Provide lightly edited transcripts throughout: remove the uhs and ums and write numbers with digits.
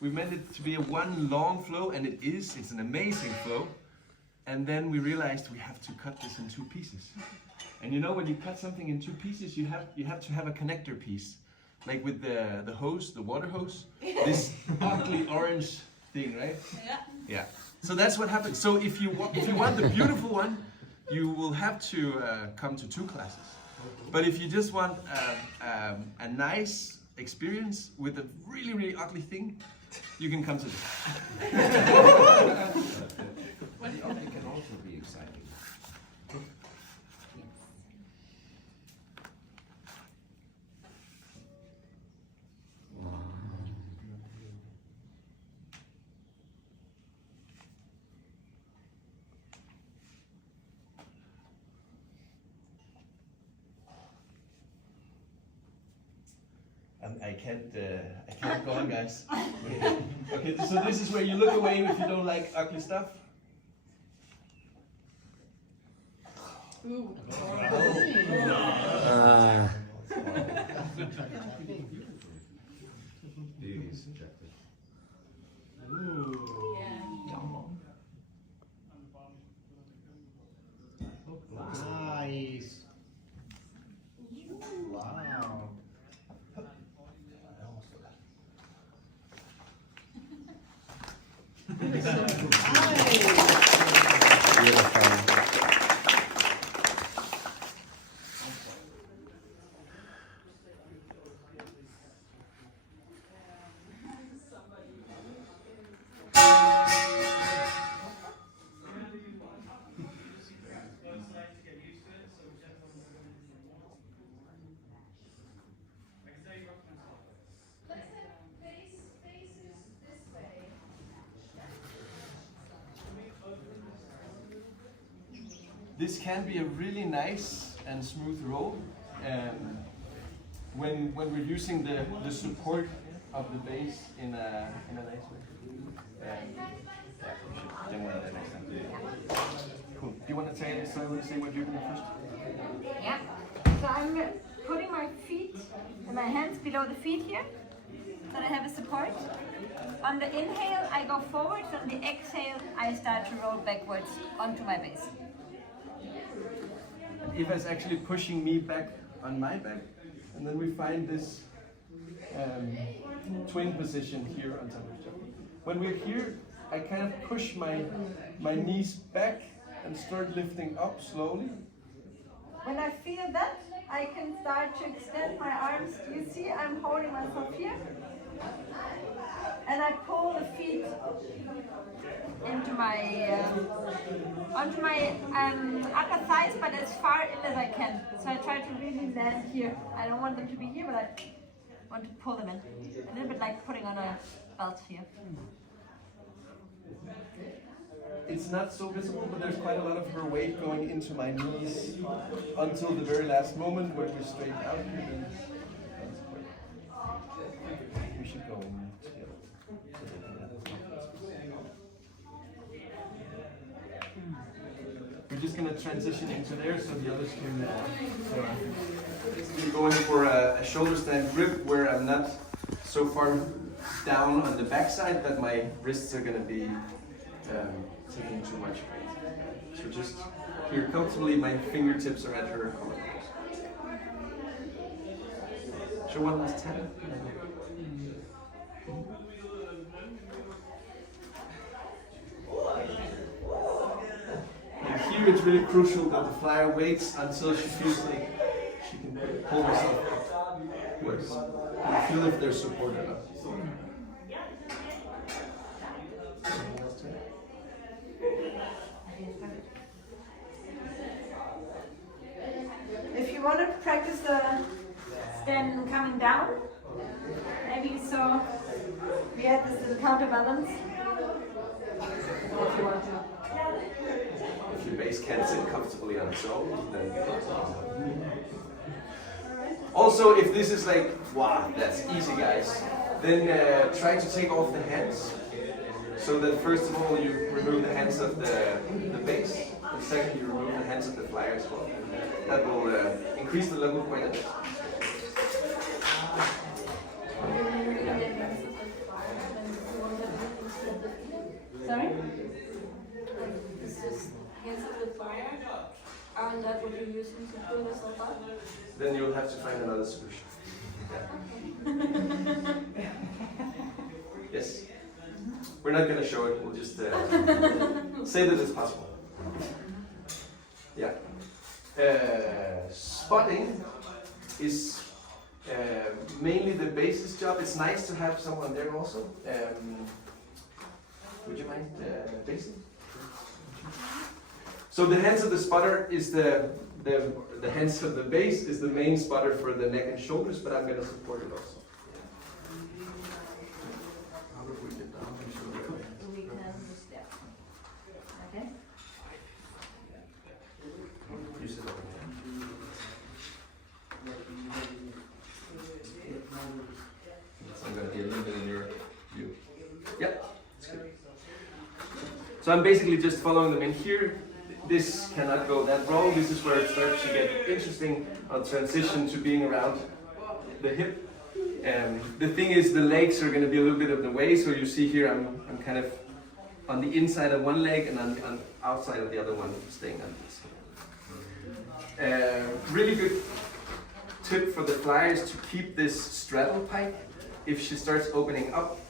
We meant it to be a one long flow, and it is. It's an amazing flow. And then we realized we have to cut this in 2 pieces. And you know, when you cut something in 2 pieces, you have to have a connector piece, like with the hose, the water hose. This ugly orange thing, right? Yeah. Yeah. So that's what happens. So if you want the beautiful one, you will have to come to 2 classes. But if you just want a nice experience with a really, really ugly thing, you can come to this. Well, the ugly can also be exciting. I can't go on, guys. Okay, so this is where you look away if you don't like ugly stuff. Ooh. Really subjective. Nice. Wow. This can be a really nice and smooth roll when we're using the support of the bass in a nice way. Yeah, we should demo that next time. Cool. Do you want to say what you're doing first? Yeah. So I'm putting my feet and my hands below the feet here, so I have a support. On the inhale, I go forward. On the exhale, I start to roll backwards onto my bass. Eva's actually pushing me back on my back, and then we find this twin position here on top of each other. When we're here, I kind of push my knees back and start lifting up slowly. When I feel that, I can start to extend my arms. You see, I'm holding myself here, and I pull the feet into onto my upper thighs, but as far in as I can. So I try to really land here. I don't want them to be here, but I want to pull them in. A little bit like putting on a belt here. It's not so visible, but there's quite a lot of her weight going into my knees until the very last moment where we straighten out here. We should go together. We're just going to transition into there so the others can. We're going for a shoulder stand grip where I'm not so far down on the backside that my wrists are going to be taking too much weight. So just here comfortably, my fingertips are at her collarbones. Show one last time. And here it's really crucial that the flyer waits until she feels like she can pull herself upwards. And feel if there's support or not. If you want to practice the stand coming down, maybe you saw we had this little counterbalance. If you want to. If your bass can't sit comfortably on its own, then also if this is like, wow, that's easy guys, then try to take off the hands. So that first of all you remove the hands of the bass, and second you remove the hands of the flyer as well. That will increase the level quite a bit. fire? Aren't that what you're using to pull yourself up? Then you'll have to find another solution. Yeah. Yes. We're not going to show it, we'll just say that it's possible. Yeah. Spotting is mainly the basis job. It's nice to have someone there also. Would you mind basing? So the hands of the spotter is the hands of the base is the main spotter for the neck and shoulders, but I'm going to support it also. How do we get down? We can step. Okay. You sit over here. So I'm going to be a little bit in your view. Yep, that's good. So I'm basically just following them in here. This cannot go that wrong. This is where it starts to get interesting on transition to being around the hip. The thing is, the legs are going to be a little bit of the way. So you see here, I'm kind of on the inside of one leg and on outside of the other one, staying on this. Really good tip for the flyer is to keep this straddle pike. If she starts opening up,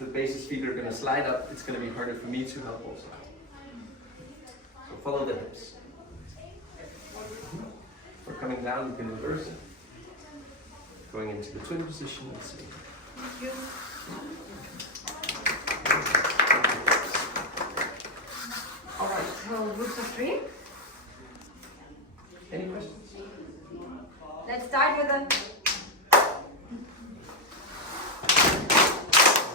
the base's feet are going to slide up. It's going to be harder for me to help also. So follow the hips. We're coming down, you can reverse it. Going into the twin position and see. Thank you. Alright, so groups of 3. Any questions? Let's start with a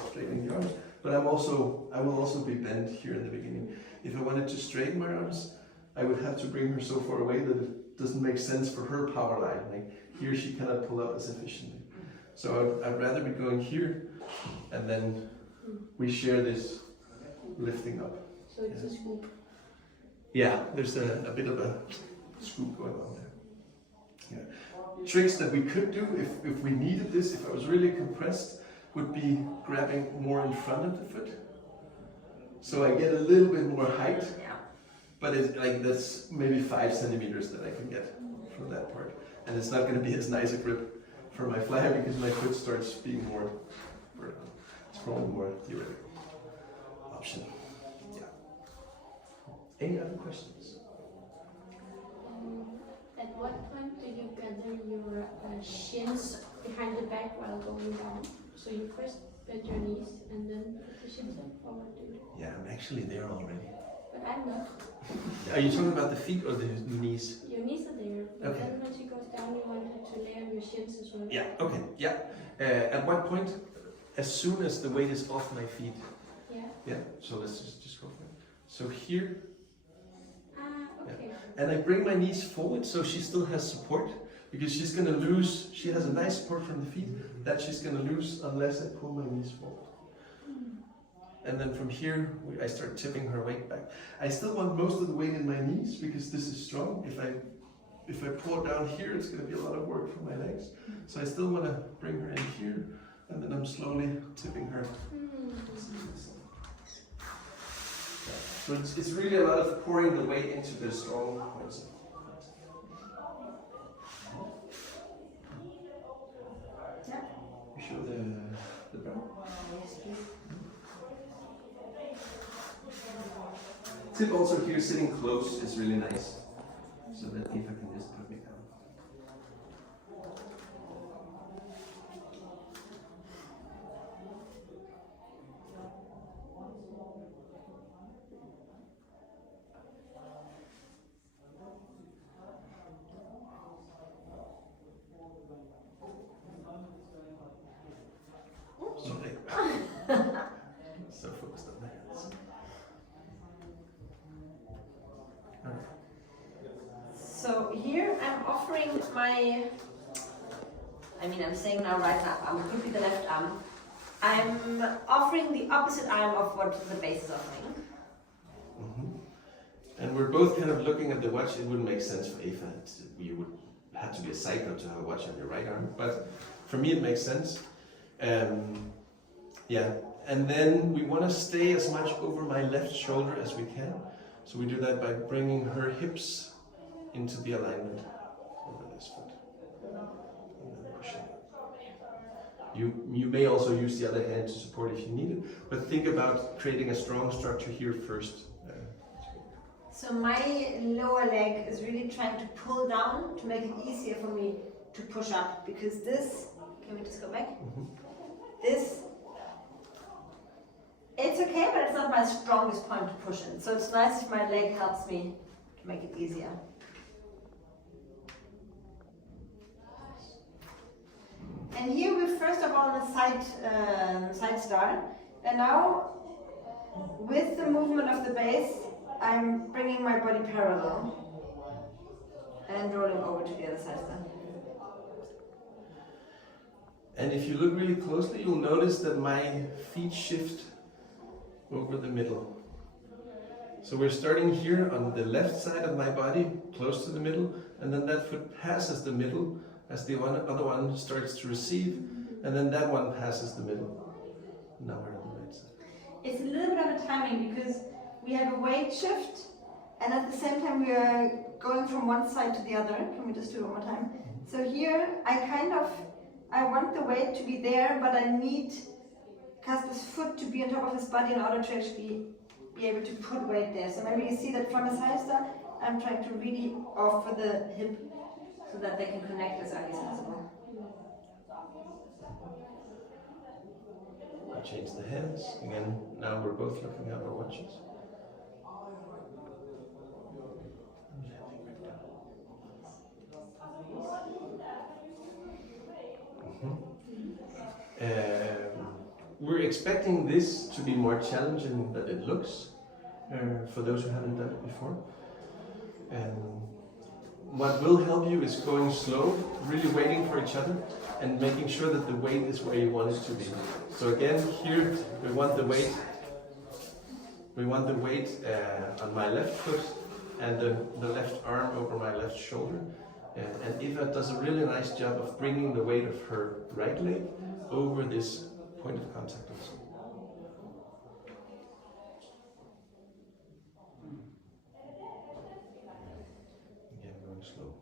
Straightening the arms. But I will also be bent here in the beginning. If I wanted to straighten my arms, I would have to bring her so far away that it doesn't make sense for her power line. Like here she cannot pull up as efficiently. So I'd rather be going here and then we share this lifting up. So it's a scoop. Yeah, there's a bit of a scoop going on there. Yeah. Tricks that we could do if we needed this, if I was really compressed, would be grabbing more in front of the foot. So I get a little bit more height, but it's like that's maybe 5 centimeters that I can get from that part. And it's not going to be as nice a grip for my flyer because my foot starts being more vertical. It's probably more theoretical option. Yeah. Any other questions? At what point do you gather your shins behind the back while going down? So you first bend your knees and then put the shins up forward, do you? Yeah, I'm actually there already. But I'm not. Are you talking about the feet or the knees? Your knees are there, but Okay. then when she goes down, you want her to lay on your shins as well. Yeah, okay, yeah. At what point? As soon as the weight is off my feet. Yeah. Yeah, so let's just go for it. So here, Okay. and I bring my knees forward so she still has support because she's gonna lose, she has a nice support from the feet that she's gonna lose unless I pull my knees forward. And then from here, I start tipping her weight back. I still want most of the weight in my knees because this is strong. If I pull down here, it's gonna be a lot of work for my legs. So I still wanna bring her in here and then I'm slowly tipping her. So it's really a lot of pouring the weight into the strong points. You show the brow? Tip also here, sitting close is really nice. So that if I can just put me down. Sorry. So focused on my hands. So here I'm offering my, I'm saying now right now, I'm gripping the left arm. I'm offering the opposite arm of what the base is offering. And we're both kind of looking at the watch. It wouldn't make sense for Eva. You would have to be a psycho to have a watch on your right arm. But for me, it makes sense. Yeah. And then we want to stay as much over my left shoulder as we can. So we do that by bringing her hips into the alignment over this foot. And then pushing. You may also use the other hand to support if you need it, but think about creating a strong structure here first. So my lower leg is really trying to pull down to make it easier for me to push up, because this, can we just go back? This, it's okay, but it's not my strongest point to push in. So it's nice if my leg helps me to make it easier. And here we're first of all on the side start. And now, with the movement of the base, I'm bringing my body parallel and rolling over to the other side then. And if you look really closely, you'll notice that my feet shift over the middle. So we're starting here on the left side of my body, close to the middle, and then that foot passes the middle as the other one starts to receive, and then that one passes the middle. Now we're on the right side. It's a little bit of a timing because we have a weight shift, and at the same time we are going from one side to the other. Can we just do it one more time? So here I want the weight to be there, but I need Kasper's foot to be on top of his body in order to actually be able to put weight there. So maybe you see that from a side start, I'm trying to really offer the hip so that they can connect as early as possible. I change the hands. Again, now we're both looking at our watches. We're expecting this to be more challenging than it looks for those who haven't done it before. What will help you is going slow, really waiting for each other, and making sure that the weight is where you want it to be. So again, here we want the weight. We want the weight on my left foot and the left arm over my left shoulder. And Eva does a really nice job of bringing the weight of her right leg over this point of contact also. Again, going slow.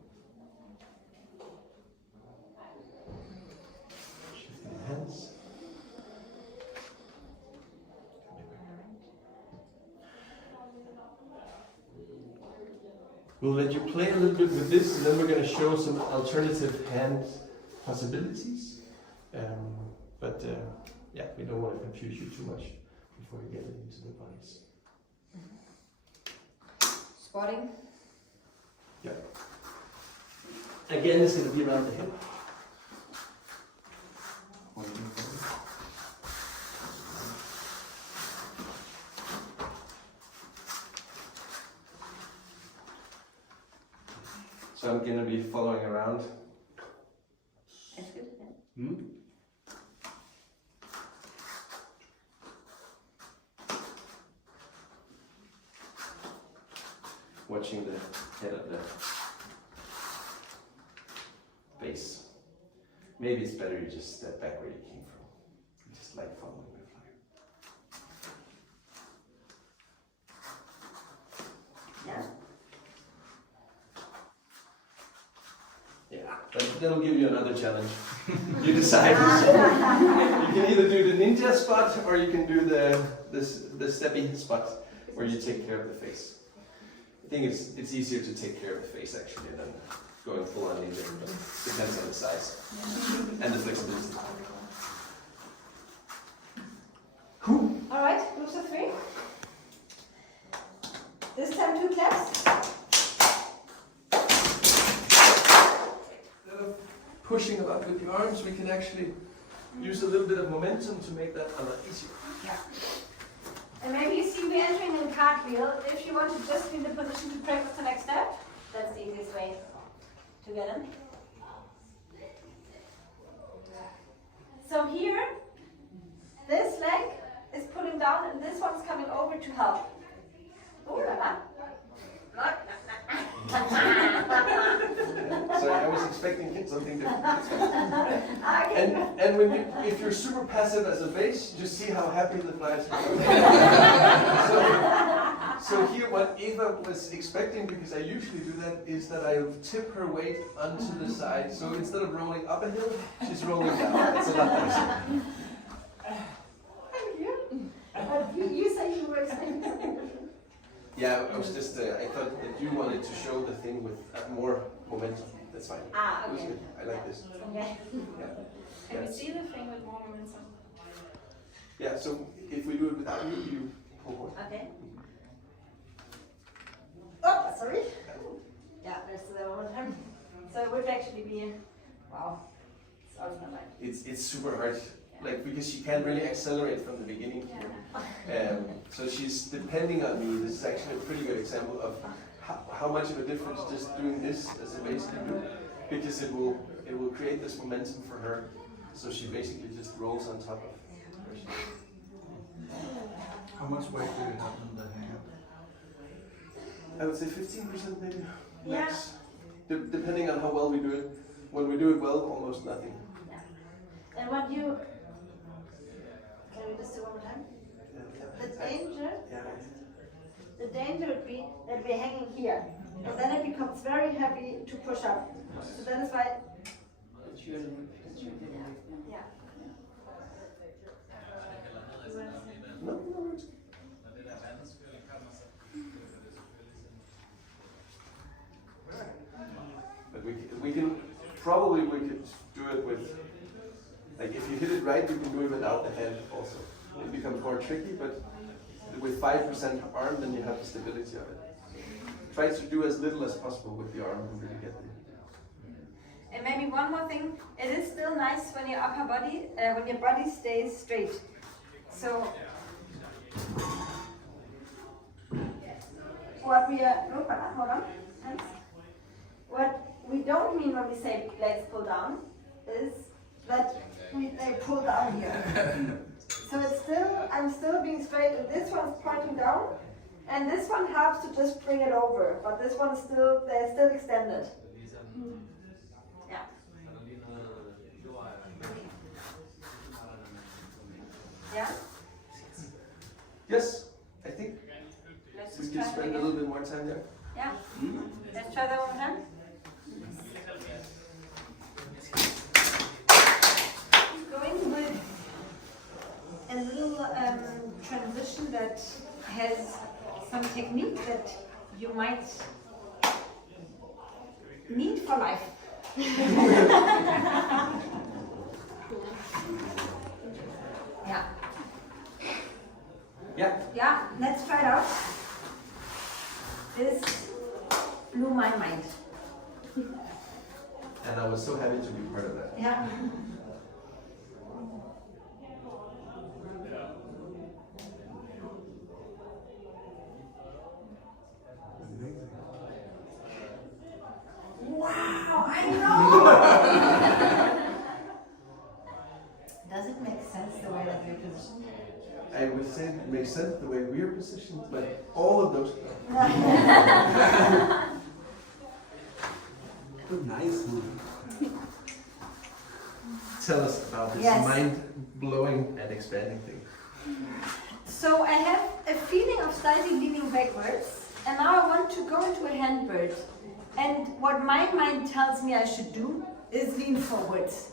Shifting the hands. We'll let you play a little bit with this, and then we're going to show some alternative hand possibilities. Yeah, we don't want to confuse you too much before you get it into the bodies. Squatting. Yeah. Again, it's going to be around the hip. So I'm going to be following around. That's good. Yeah. Watching the head of the base. Maybe it's better you just step back where you came from. Just like following the flyer. Yeah. Yeah, but that'll give you another challenge. You decide. You can either do the ninja spot or you can do the steppy spot where you take care of the face. I think it's easier to take care of the face actually than going full on ninja, but it depends on the size and the flexibility. Cool. All right, groups of 3. This time 2 claps. Instead of pushing a lot with the arms, we can actually use a little bit of momentum to make that a lot easier. Yeah. And maybe you see we're entering in cartwheel. If you want to just be in the position to practice the next step, that's the easiest way to get in. So here, this leg is pulling down and this one's coming over to help. Ooh la la. So I was expecting something different. Okay. And when if you're super passive as a base, just see how happy the flies are. So here what Eva was expecting, because I usually do that, is that I tip her weight onto the side. So instead of rolling up a hill, she's rolling down. It's a lot nicer. Thank you. But you say you were expecting something different. Yeah, I was just, I thought that you wanted to show the thing with more momentum. That's fine. Ah, It was okay. good. I like this. Okay. Yeah. Can we see the thing with more momentum? Yeah, so if we do it without you, you pull more. Okay. Oh, sorry. Yeah, there's the momentum. So it would actually be, wow, it's also not right. It's super hard, like, because she can't really accelerate from the beginning. So she's depending on me. This is actually a pretty good example of how much of a difference just doing this as a base can do, because it will create this momentum for her. So she basically just rolls on top of where she is. How much weight do you have in the hand? I would say 15% maybe. Yeah. Max. Depending on how well we do it. When we do it well, almost nothing. Yeah. And what you, can we just do one more time? Yeah. The danger would be that we're hanging here, and then it becomes very heavy to push up. So that is why. Yeah. No, it's but we can probably we could do it with, like, if you hit it right, you can do it without the hand also. It becomes more tricky, but with 5% arm, then you have the stability of it. Try to do as little as possible with the arm and really get there. And maybe one more thing, it is still nice when your upper body, when your body stays straight. So what we are, no, hold on. What we don't mean when we say legs pull down is that they pull down here. So it's still, I'm still being straight, and this one's pointing down, and this one helps to just bring it over, but this one's still, they're still extended. Yeah. Yeah? Yes, I think Let's we just can try it spend a again. little bit more time there. Yeah? Let's try that one more time. Going with a little transition that has some technique that you might need for life. Yeah. Yeah. Yeah, let's try it out. This blew my mind. And I was so happy to be part of that. Yeah. Wow, I know! Does it make sense the way that we're positioned? I would say it makes sense the way we're positioned, but all of those. Nice. Tell us about this Yes. mind-blowing and expanding thing. So I have a feeling of slightly leaning backwards, and now I want to go into a handbird. And what my mind tells me I should do is lean forwards.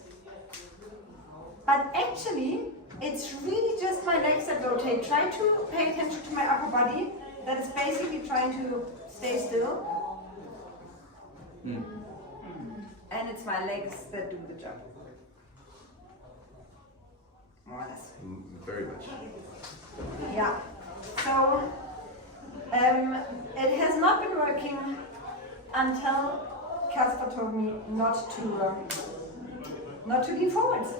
But actually, it's really just my legs that rotate. Try to pay attention to my upper body. That is basically trying to stay still. And it's my legs that do the job. More or less. Very much. Yeah. So it has not been working until Kasper told me not to lean forwards,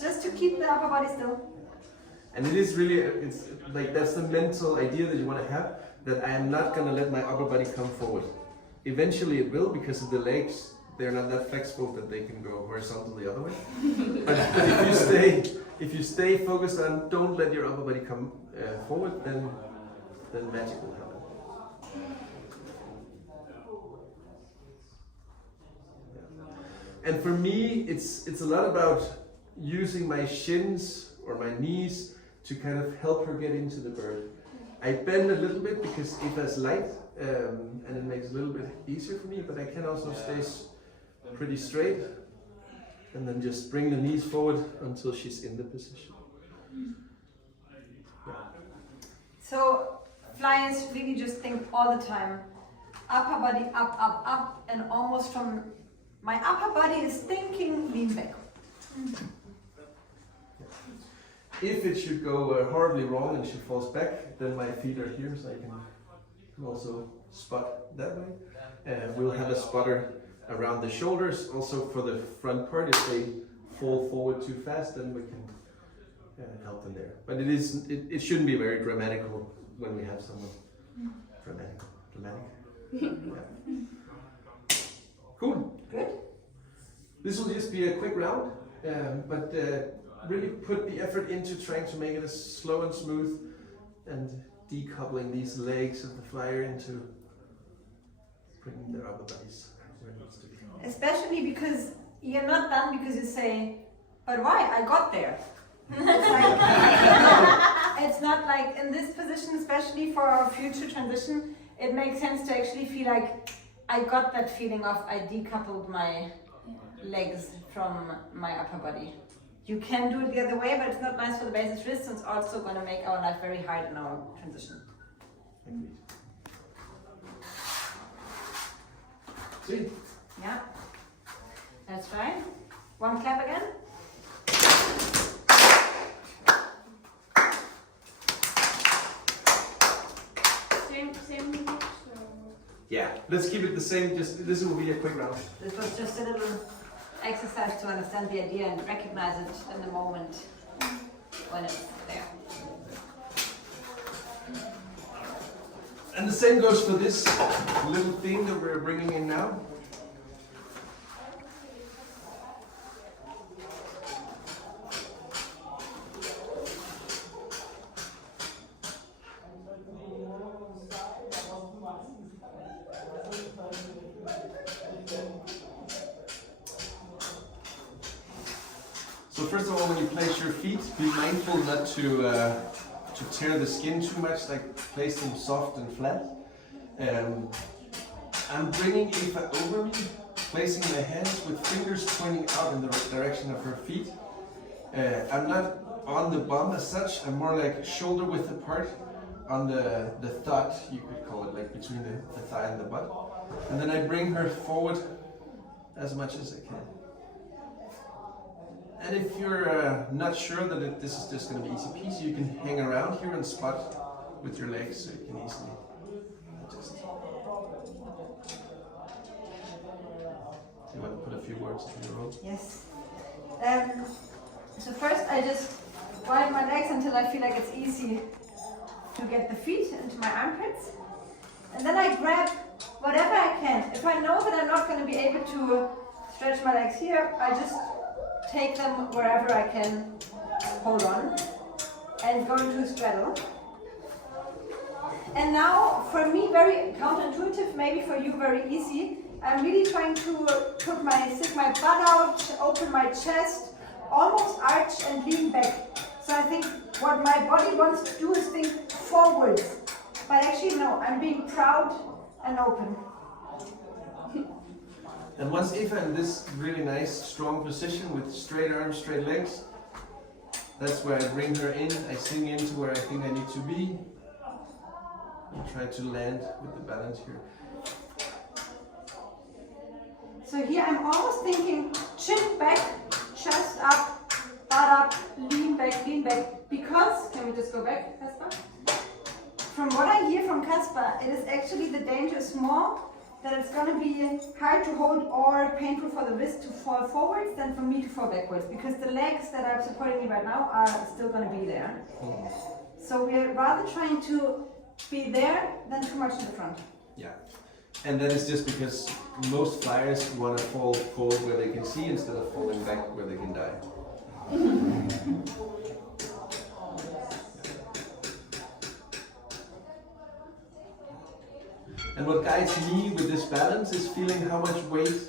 just to keep the upper body still. And it is really, it's like that's the mental idea that you want to have, that I am not going to let my upper body come forward. Eventually it will, because of the legs, they're not that flexible that they can go horizontal the other way. But if you stay focused on don't let your upper body come forward, then magic will happen. And for me, it's a lot about using my shins or my knees to kind of help her get into the bird. I bend a little bit because Eva's light, and it makes it a little bit easier for me, but I can also stay pretty straight, and then just bring the knees forward until she's in the position. So flyers really just think all the time, upper body up, up, up, and almost from my upper body is thinking lean back. If it should go horribly wrong and she falls back, then my feet are here, so I can also spot that way. We'll have a spotter around the shoulders, also for the front part. If they fall forward too fast, then we can help them there. But it shouldn't be very dramatical when we have someone dramatic. Yeah. Cool. Good. This will just be a quick round, but really put the effort into trying to make it as slow and smooth, and decoupling these legs of the flyer into bringing their upper bodies where it needs to be. Especially because you're not done because you say, but why? I got there. It's like, it's not like in this position, especially for our future transition, it makes sense to actually feel like I got that feeling of I decoupled my legs from my upper body. You can do it the other way, but it's not nice for the basis wrist, and it's also going to make our life very hard in our transition. Agreed. See? Yeah. That's right. One clap again. Same moves. Yeah, let's keep it the same. Just this will be a quick round. This was just a little exercise to understand the idea and recognize it in the moment when it's there. And the same goes for this little theme that we're bringing in now. So first of all, when you place your feet, be mindful not to tear the skin too much, like place them soft and flat. I'm bringing Eva over me, placing my hands with fingers pointing out in the direction of her feet. I'm not on the bum as such, I'm more like shoulder width apart on the thud, you could call it, like between the thigh and the butt. And then I bring her forward as much as I can. And if you're not sure that this is just going to be easy peasy, you can hang around here and spot with your legs so you can easily adjust. Do you want to put a few words into your own? Yes. So first I just widen my legs until I feel like it's easy to get the feet into my armpits. And then I grab whatever I can. If I know that I'm not going to be able to stretch my legs here, I just take them wherever I can hold on and go into a straddle. And now, for me, very counterintuitive, maybe for you very easy, I'm really trying to stick my butt out, open my chest, almost arch and lean back. So I think what my body wants to do is think forwards. But actually no, I'm being proud and open. And once Eva in this really nice, strong position with straight arms, straight legs, that's where I bring her in. I sink into where I think I need to be. And try to land with the balance here. So here I'm almost thinking chin back, chest up, butt up, lean back, because, can we just go back, Kasper? From what I hear from Kasper, it is actually the danger is more that it's going to be hard to hold or painful for the wrist to fall forwards than for me to fall backwards, because the legs that are supporting me right now are still going to be there. So we're rather trying to be there than too much in the front. Yeah. And that is just because most flyers want to fall forward where they can see instead of falling back where they can die. And what guides me with this balance is feeling how much weight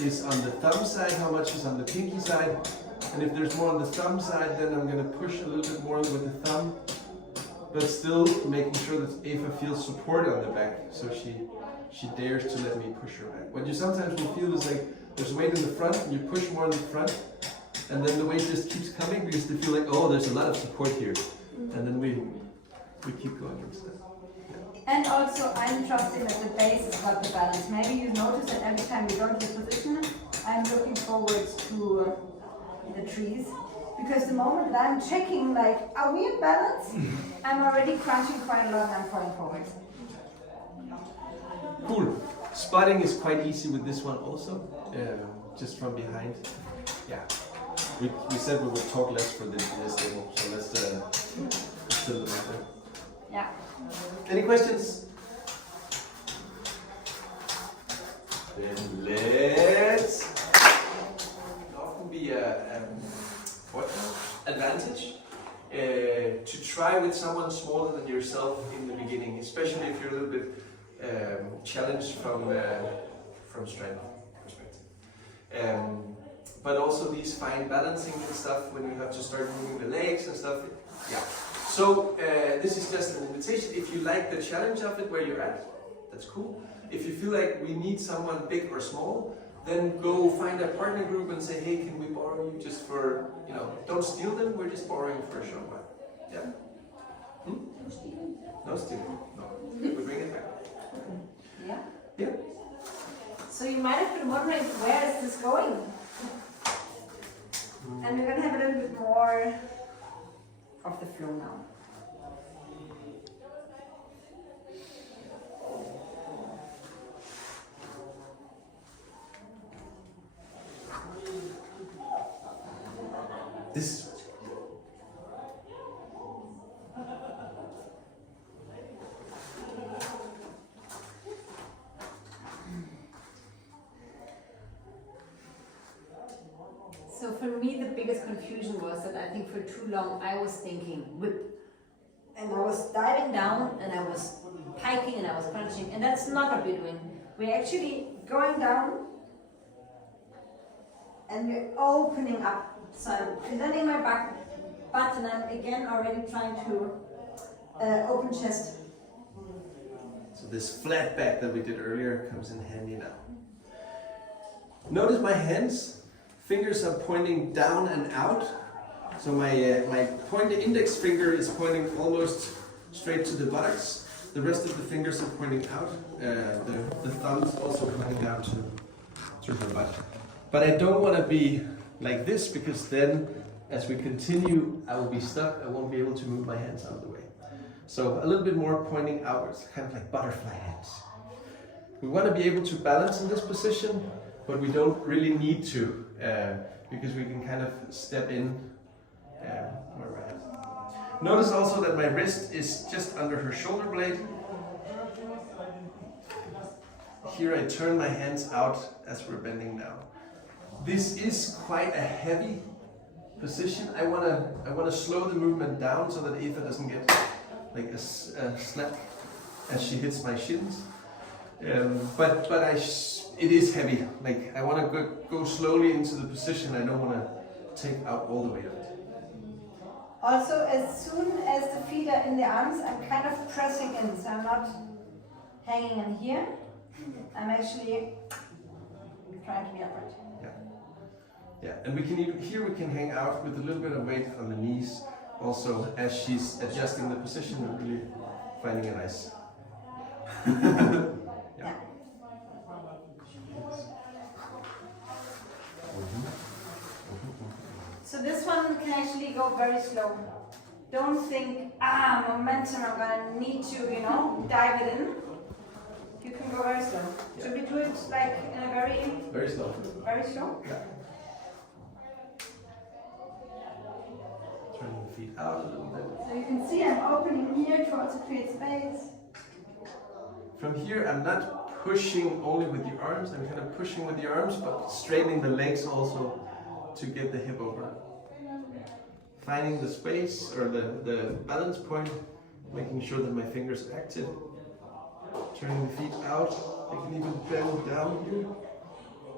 is on the thumb side, how much is on the pinky side. And if there's more on the thumb side, then I'm going to push a little bit more with the thumb but still making sure that Eva feels support on the back, so she dares to let me push her back. What you sometimes will feel is like there's weight in the front, and you push more in the front, and then the weight just keeps coming because they feel like, oh, there's a lot of support here, and then we keep going instead. And also, I'm trusting that the base is about the balance. Maybe you notice that every time we go to the position, I'm looking forward to the trees. Because the moment that I'm checking, like, are we in balance? I'm already crunching quite a lot and I'm falling forward. Cool. Spotting is quite easy with this one also, just from behind. Yeah. We said we would talk less for this demo, so let's fill them out there. Yeah. Any questions? Then let's. It often be a advantage to try with someone smaller than yourself in the beginning, especially if you're a little bit challenged from strength perspective. But also these fine balancing and stuff when you have to start moving the legs and stuff. Yeah. So this is just an invitation. If you like the challenge of it where you're at, that's cool. If you feel like we need someone big or small, then go find a partner group and say, hey, can we borrow you just for, don't steal them, we're just borrowing for a short while. Yeah? No stealing. No. We bring it back. Yeah. Yeah. So you might have been wondering, where is this going? And we're going to have a little bit more of the flow now. This. So for me, the biggest confusion was that I think for too long I was thinking whip. And I was diving down and I was piking and I was crunching. And that's not what we're doing. We're actually going down and we're opening up. So I'm presenting my butt and I'm again already trying to open chest. So this flat back that we did earlier comes in handy now. Notice my hands. Fingers are pointing down and out. So my pointed index finger is pointing almost straight to the buttocks. The rest of the fingers are pointing out. The thumbs also pointing out to her butt. But I don't want to be like this because then as we continue, I will be stuck. I won't be able to move my hands out of the way. So a little bit more pointing outwards, kind of like butterfly hands. We want to be able to balance in this position, but we don't really need to because we can kind of step in where we're at. Notice also that my wrist is just under her shoulder blade. Here I turn my hands out as we're bending down. This is quite a heavy position. I wanna slow the movement down so that Eva doesn't get like a slap as she hits my shins. But it is heavy. Like I want to go slowly into the position. I don't want to take out all the weight of it. Also, as soon as the feet are in the arms, I'm kind of pressing in. So I'm not hanging in here. I'm actually trying to be upright. Yeah, and we can even here we can hang out with a little bit of weight on the knees. Also, as she's adjusting the position and really finding a nice. Yeah. So this one can actually go very slow. Don't think, momentum, I'm gonna need to, dive it in. You can go very slow. So we do it like in a very slow. Very slow? Yeah. Turning the feet out a little bit. So you can see I'm opening here to also create space. From here, I'm not pushing only with the arms, I'm kind of pushing with the arms, but straightening the legs also to get the hip over. Finding the space or the balance point, making sure that my fingers are active. Turning the feet out, I can even bend down here.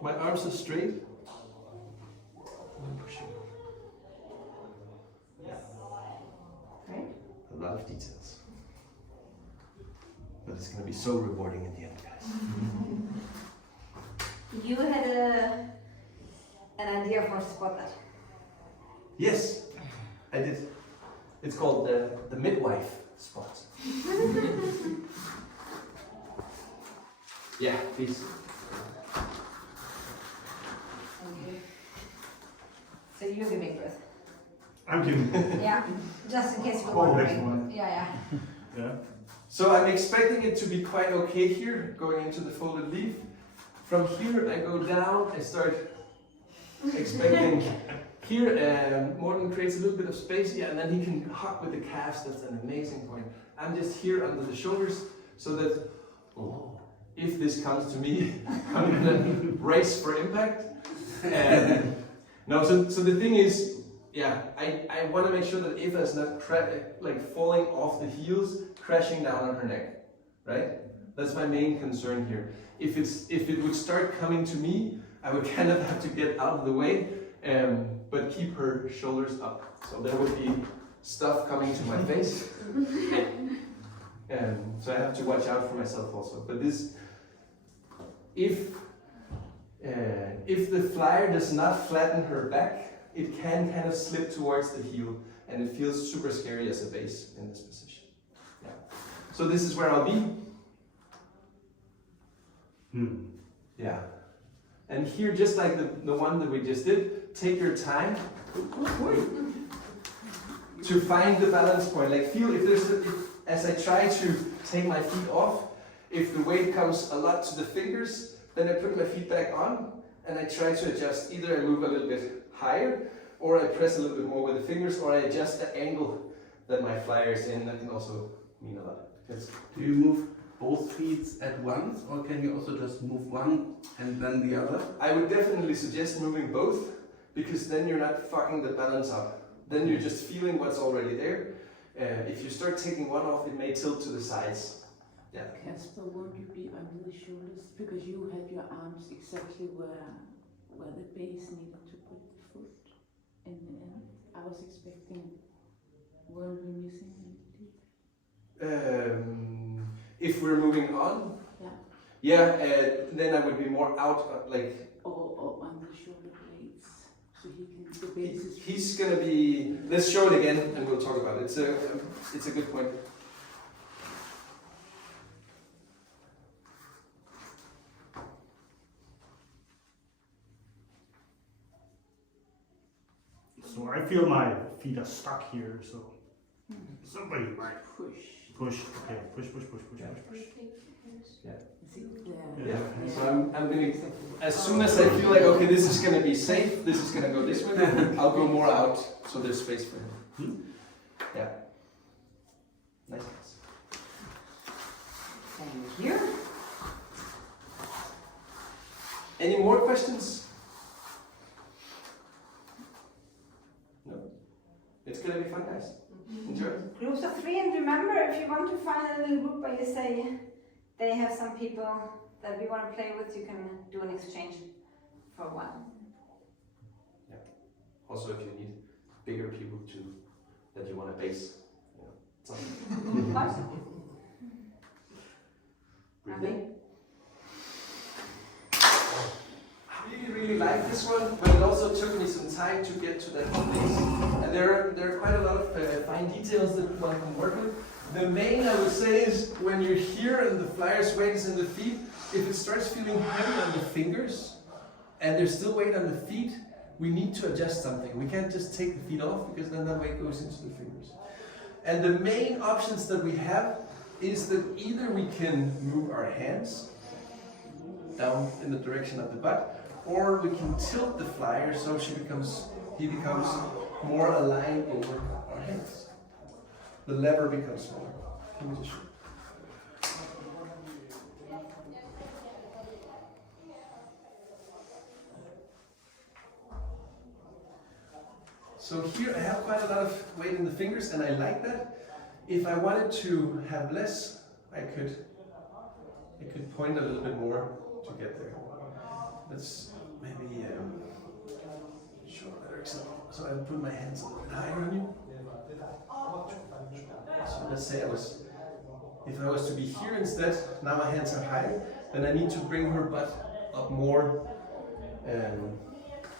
My arms are straight. And I'm pushing. Right? A A lot of details. But it's going to be so rewarding in the end, guys. You had an idea for a spot that. Yes, I did. It's called the midwife spot. Yeah, please. Okay. So you're giving birth. I'm giving. Yeah, just in case you're Oh, wondering. excellent. Yeah. Yeah. So I'm expecting it to be quite okay here, going into the folded leaf. From here I go down, I start expecting here, Morten creates a little bit of space, yeah, and then he can hug with the calves, that's an amazing point. I'm just here under the shoulders, so that, if this comes to me, I'm gonna brace for impact. No, so the thing is, yeah, I want to make sure that Eva is not like falling off the heels, crashing down on her neck, right? That's my main concern here. If it would start coming to me, I would kind of have to get out of the way, but keep her shoulders up. So there would be stuff coming to my face. So I have to watch out for myself also. But this, if the flyer does not flatten her back, it can kind of slip towards the heel, and it feels super scary as a base in this position. Yeah. So this is where I'll be. Yeah. And here, just like the one that we just did, take your time to find the balance point. Like feel if there's, as I try to take my feet off, if the weight comes a lot to the fingers, then I put my feet back on and I try to adjust. Either I move a little bit higher, or I press a little bit more with the fingers, or I adjust the angle that my flyer is in. That can also mean a lot. Because Do you move both feet at once, or can you also just move one and then the other? I would definitely suggest moving both, because then you're not fucking the balance up. Then you're just feeling what's already there. If you start taking one off, it may tilt to the sides. Yeah. Kasper, won't you be under the shoulders? Because you had your arms exactly where the base needed to put the foot in the end. I was expecting, were we missing anything? If we're moving on, then I would be more out, like Or on the shoulder blades, so he can, the base is... he's gonna be. Let's show it again, and we'll talk about it. It's a good point. So I feel my feet are stuck here, so somebody might push. push. Okay, push. Is it there? Yeah. So I'm gonna. As soon as I feel like okay, this is gonna be safe. This is gonna go this way. I'll go more out, so there's space for him. Yeah. Nice. Thank you. Any more questions? No. It's gonna be fun, guys. Enjoy. Groups of 3, and remember, if you want to find a little group where you say they have some people that we want to play with, you can do an exchange for one. Yeah. Also, if you need bigger people that you want to base, something. Nothing. Really like this one, but it also took me some time to get to that place. And there are quite a lot of fine details that one can work with. The main, I would say, is when you're here and the flyer's weight is in the feet, if it starts feeling heavy on the fingers and there's still weight on the feet, we need to adjust something. We can't just take the feet off, because then that weight goes into the fingers. And the main options that we have is that either we can move our hands down in the direction of the butt, or we can tilt the flyer so he becomes more aligned over our hands. The lever becomes smaller. Let me just show. So here I have quite a lot of weight in the fingers, and I like that. If I wanted to have less, I could point a little bit more to get there. Let's maybe show a better example. So I put my hands a little bit higher on you. So let's say if I was to be here instead, now my hands are higher, then I need to bring her butt up more,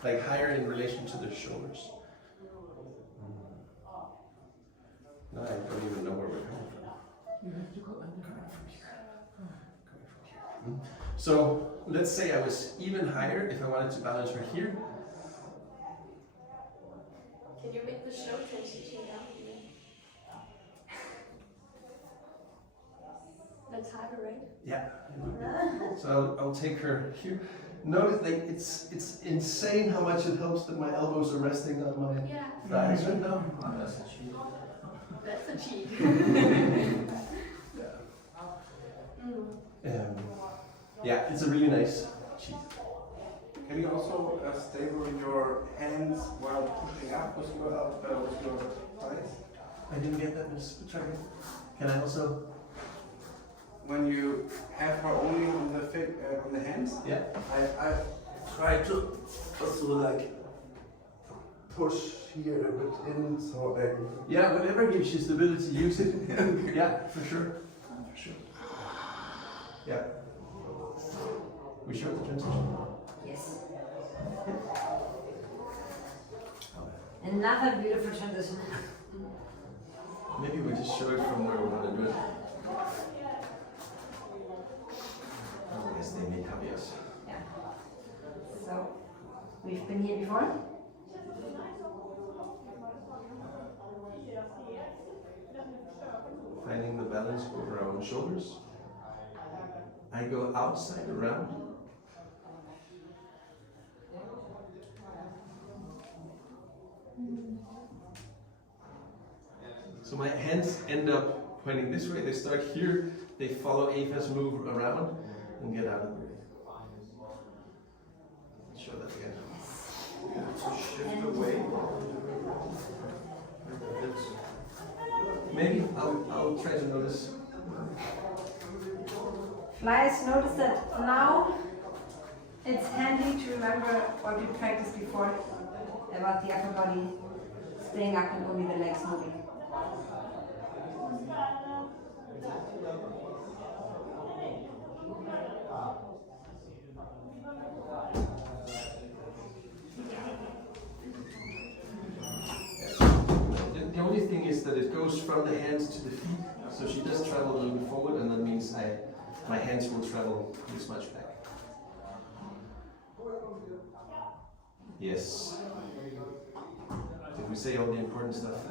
like higher in relation to the shoulders. Now I don't even know where we're coming from. You have to go under. Coming from here. Coming from here. So let's say I was even higher if I wanted to balance her here. Can you make the show transition down here? That's harder, right? Yeah. So I'll take her here. Notice, like it's insane how much it helps that my elbows are resting on my Yeah. thighs right now. That's a cheat. That's a cheat. Yeah, it's a really nice cheat. Can you also stable your hands while pushing up with your thighs? I didn't get that, Miss Tracker. Can I also? When you have her only on the hands, Yeah. I try to also like push here a bit in, so I. Yeah, whatever gives you stability, use it. Yeah, for sure. For sure. Yeah. We showed the transition. Yes. Another beautiful transition. Maybe we just show it from where we want to do it. Otherwise they may copy us. Yeah. So, we've been here before. Finding the balance over our own shoulders. I go outside around. So my hands end up pointing this way. They start here. They follow Ava's move around and get out of the way. Let's show that again. To shift away. Maybe I'll try to notice. Flyers, notice that now it's handy to remember what we practiced before about the upper body staying up and only the legs moving. The only thing is that it goes from the hands to the feet, so she does travel a little bit forward, and that means my hands will travel this much back. Yes. Did we say all the important stuff?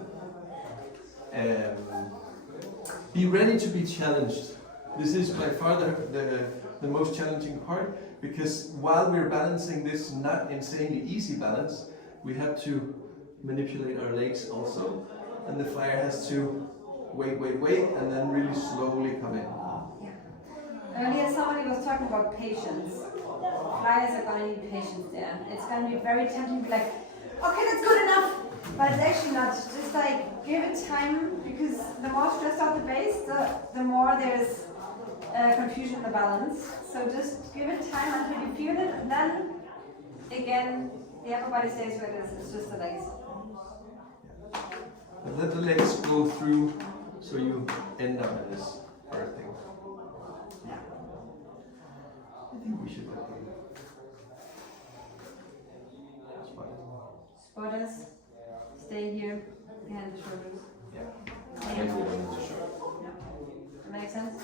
Be ready to be challenged. This is by far the most challenging part, because while we're balancing this not insanely easy balance, we have to manipulate our legs also, and the flyer has to wait, and then really slowly come in. Earlier somebody was talking about patience. Flyers are going to need patience there. It's going to be very tempting to be like, okay, that's good enough. But it's actually not. Just like, give it time, because the more stressed out the base, the more there's confusion in the balance. So just give it time until you feel it, and then again, the upper body stays where it is. It's just the legs. And let the legs go through, so you end up in this birthing. Yeah. I think we should let them. That's fine. Spotters, stay here, behind the shoulders. Yeah. And we don't need to show. Yeah. Makes sense?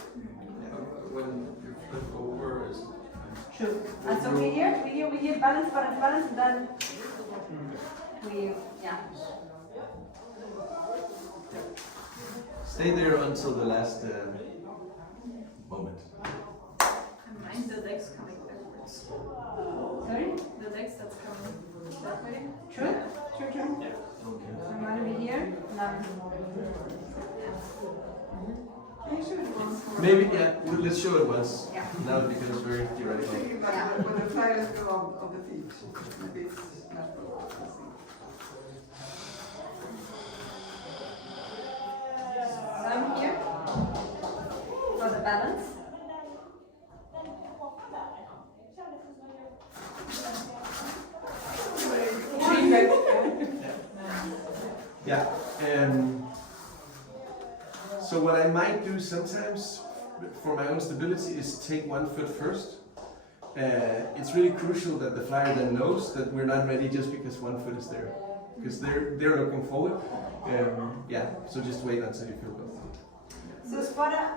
When you flip over, is Sure. And so we're here, balance, and then yeah. Stay there until the last moment. And mind the legs coming backwards. Sorry? The legs that's coming that way. True? True. Okay. So I'm gonna be here. Maybe, yeah, let's show it once. Yeah. Now it becomes very theoretical. When the flyers go on the feet, maybe it's not. So I'm here for the balance. Yeah. So So what I might do sometimes for my own stability is take one foot first. It's really crucial that the flyer then knows that we're not ready just because one foot is there, because they're looking forward. Yeah, so just wait until you feel both. So spotter,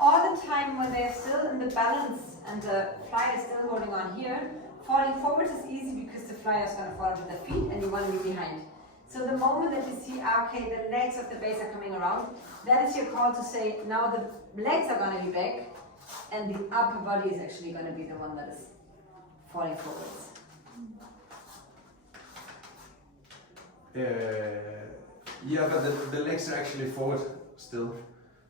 all the time when they're still in the balance and the flyer is still holding on here, falling forwards is easy because the flyer is going to fall with the feet and you want to be behind. So the moment that you see, okay, the legs of the base are coming around, that is your call to say, now the legs are going to be back and the upper body is actually going to be the one that is falling forwards. Yeah, but the legs are actually forward still.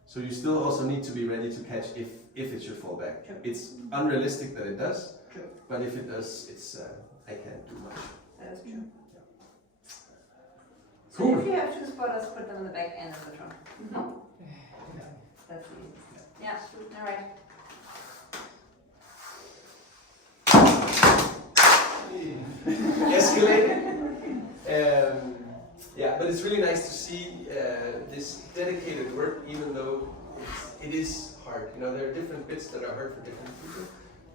So you still also need to be ready to catch if it should fall back. True. It's unrealistic that it does, True. but if it does, it's I can't do much. That is true. So Cool. if you have two spotters, put them in the back and in the front. No. That's easy. Yeah, all right. Escalating. Yeah, but it's really nice to see this dedicated work, even though it is hard. You know, there are different bits that are hard for different people,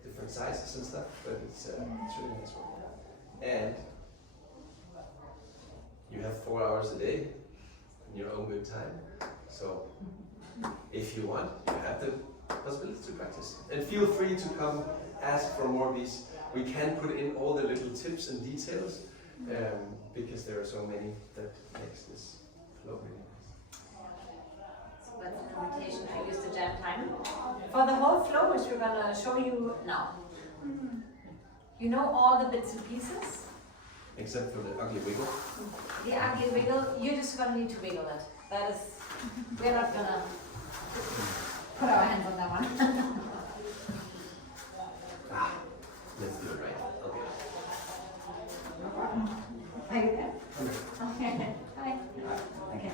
different sizes and stuff, but it's really nice work. And you have 4 hours a day in your own good time. So if you want, you have the possibility to practice. And feel free to come ask for more of these. We can put in all the little tips and details because there are so many that makes this flow really nice. So that's an invitation to use the jam time. For the whole flow, which we're going to show you now. You know all the bits and pieces? Except for the ugly wiggle. The ugly wiggle, you're just going to need to wiggle it. That is, we're not going to put our hands on that one. Let's do it right. Okay. Are you there? Okay. Hi. Okay.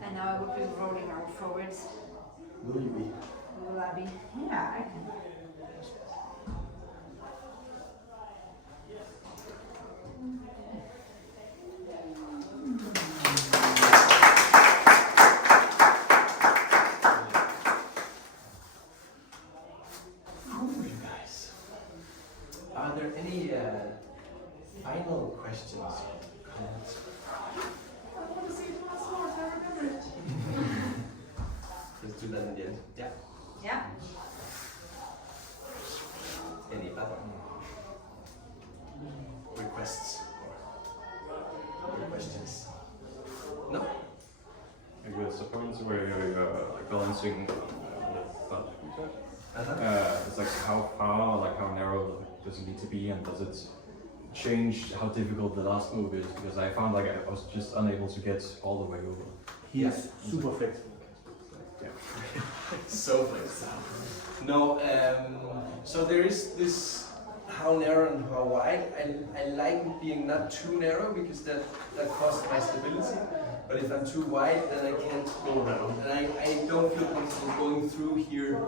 And now I would be rolling out forwards. Will you be? Will I be? Yeah, I can. Cool, you guys. Are there any final questions? Comments? I want to see it once more, so I remember it. Let's do that in the end. Yeah. Yeah. Any other requests or questions? No? I guess the points where you're like balancing the butt, you said? It's like how far, like how narrow does it need to be, and does it change how difficult the last move is? Because I found like I was just unable to get all the way over. He's super flexible. Yeah. So flexible. No, so there is this how narrow and how wide. I like being not too narrow because that costs my stability. But if I'm too wide, then I can't go around. And I don't feel comfortable going through here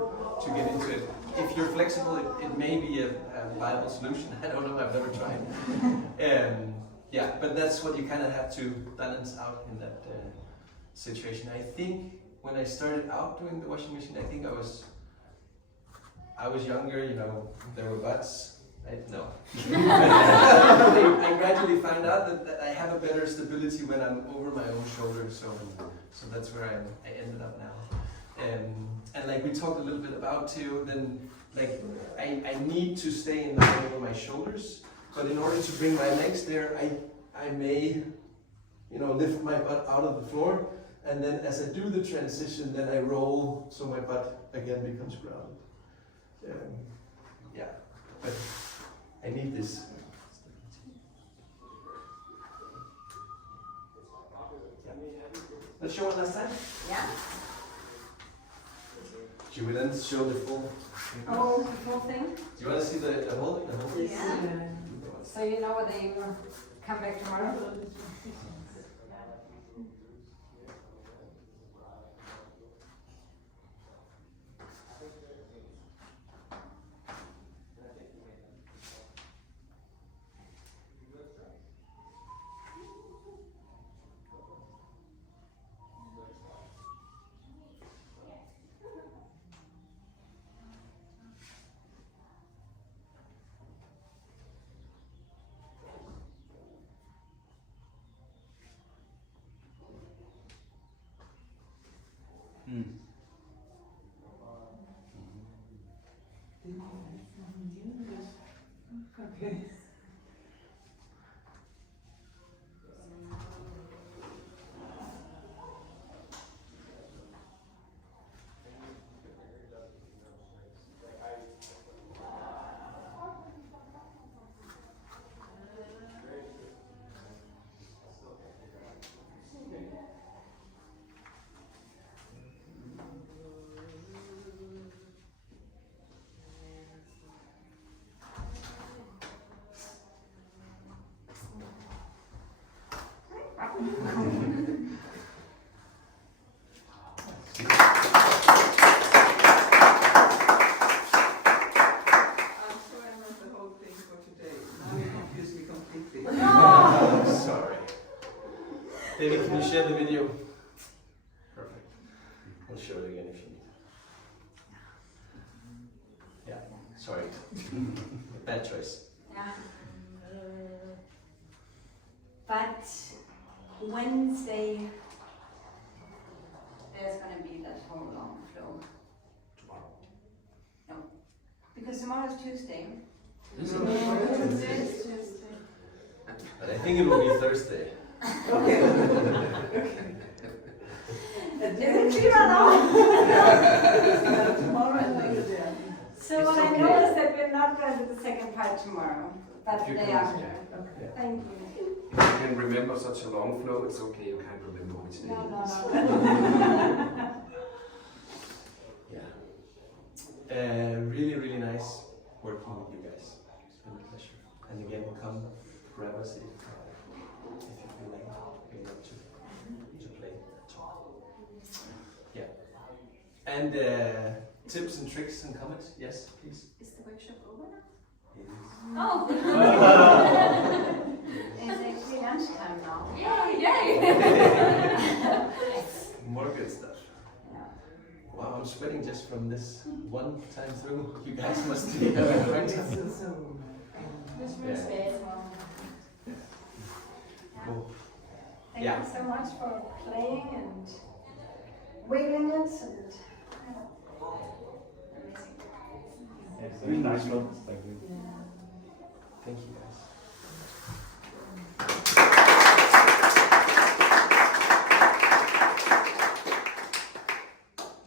to get into it. If you're flexible, it may be a viable solution. I don't know, I've never tried. Yeah, but that's what you kind of have to balance out in that situation. I think when I started out doing the washing machine, I think I was younger, you know, there were butts. No. I gradually found out that I have a better stability when I'm over my own shoulder, so that's where I ended up now. And like we talked a little bit about too, then like I need to stay in line with my shoulders, but in order to bring my legs there, I may, you know, lift my butt out of the floor, and then as I do the transition, then I roll so my butt again becomes grounded. Yeah, but I need this. Yeah. Let's show it last time. Yeah. Should we then show the full? Oh, the full thing? Do you want to see the whole thing? Yeah. So you know whether you come back tomorrow? Okay. David, can you share the video? Perfect. I'll show it again if you need. Yeah, sorry. Bad choice. Yeah. But Wednesday, there's going to be that whole long flow. Tomorrow. No, because tomorrow is Tuesday. But I think it will be Thursday. Okay. Is it clear now? Tomorrow and later there. So what I know is that we're not going to do the second part tomorrow, but You the day can- after. yeah. Thank you. If you can remember such a long flow, it's okay, you can't remember which day. No. Yeah. Really, really nice working with you guys. It's been a pleasure. And again, come grab us if you feel like we love to play, talk. Yeah. And tips and tricks and comments? Yes, please. Is the workshop over now? It is. Oh! It's actually lunchtime now. Yay! More good stuff. Wow, I'm sweating just from this one time through. You guys must be having a great time. This Yeah. was bad. Cool. Thank Yeah. you so much for playing and wiggling it and amazing. Really nice one. Thank you. Thank you guys.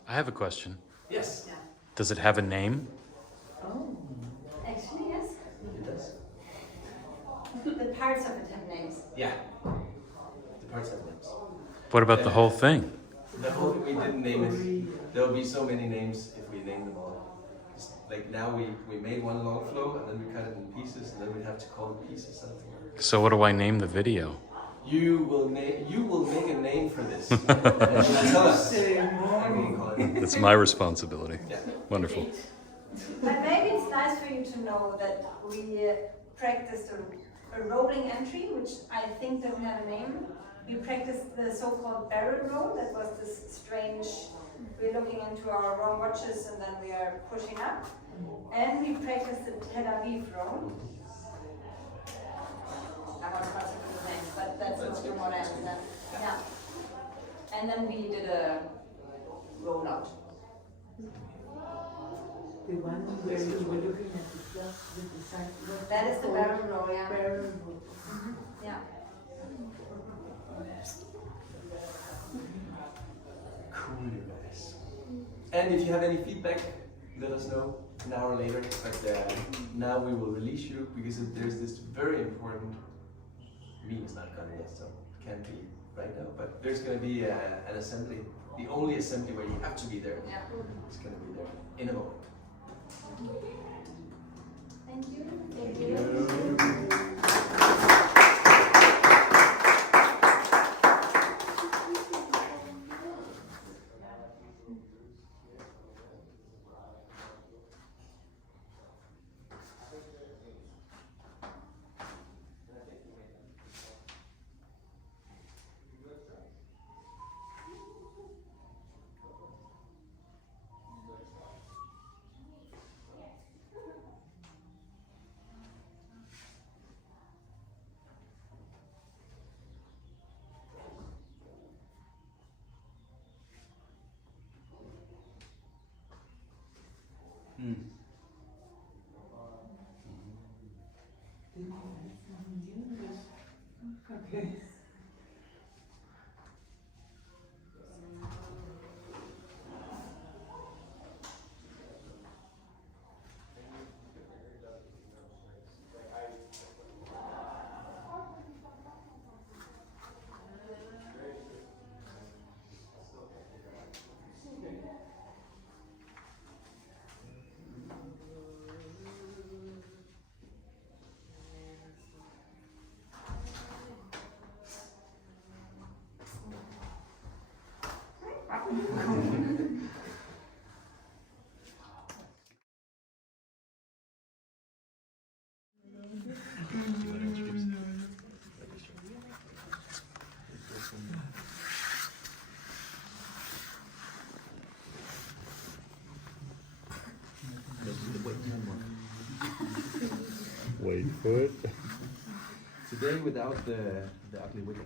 I have a question. Yes. Does it have a name? Oh, actually yes. It does. The parts of it have names. Yeah. The parts have names. What about the whole thing? The whole we didn't name it. There will be so many names if we name them all. It's like now we made one long flow and then we cut it in pieces and then we have to call the pieces something. So what do I name the video? You will make a name for this. And you'll tell us. And we call it. It's my responsibility. Yeah. Wonderful. But maybe it's nice for you to know that we practiced a rolling entry, which I think doesn't have a name. We practiced the so-called barrel roll. That was this strange, we're looking into our wrong watches and then we are pushing up. And we practiced the Tel Aviv roll. I was not so good with names, but that's mostly what I understand. Yeah. And then we did a roll out. The one where you were looking at the clock with the side. That is the barrel roll, yeah. Barrel roll. Yeah. Cool, you guys. And if you have any feedback, let us know an hour later. But now we will release you because there's this very important meeting. It's not coming yet, so it can't be right now. But there's going to be an assembly, the only assembly where you have to be there. Yeah. It's going to be there in a moment. Thank you. Thank you. Okay. Wait for it. Today without the ugly wiggle.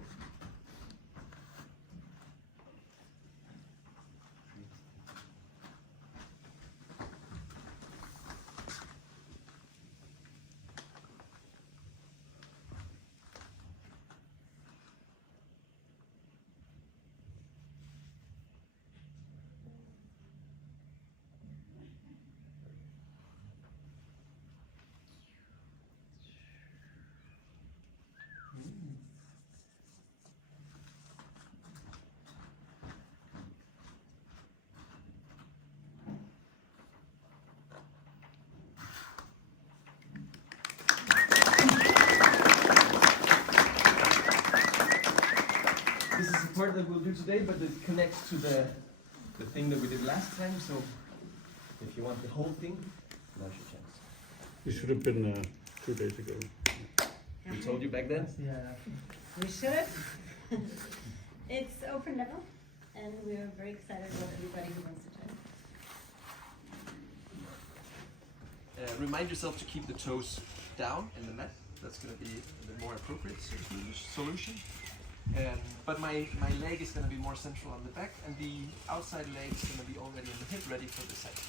This is the part that we'll do today, but it connects to the thing that we did last time. So if you want the whole thing, now's your chance. It should have been 2 days ago. We told you back then. We should. It's open level, and we're very excited about everybody who wants to join. Remind yourself to keep the toes down in the mat. That's going to be the more appropriate solution. But my leg is going to be more central on the back, and the outside leg is going to be already on the hip, ready for the side.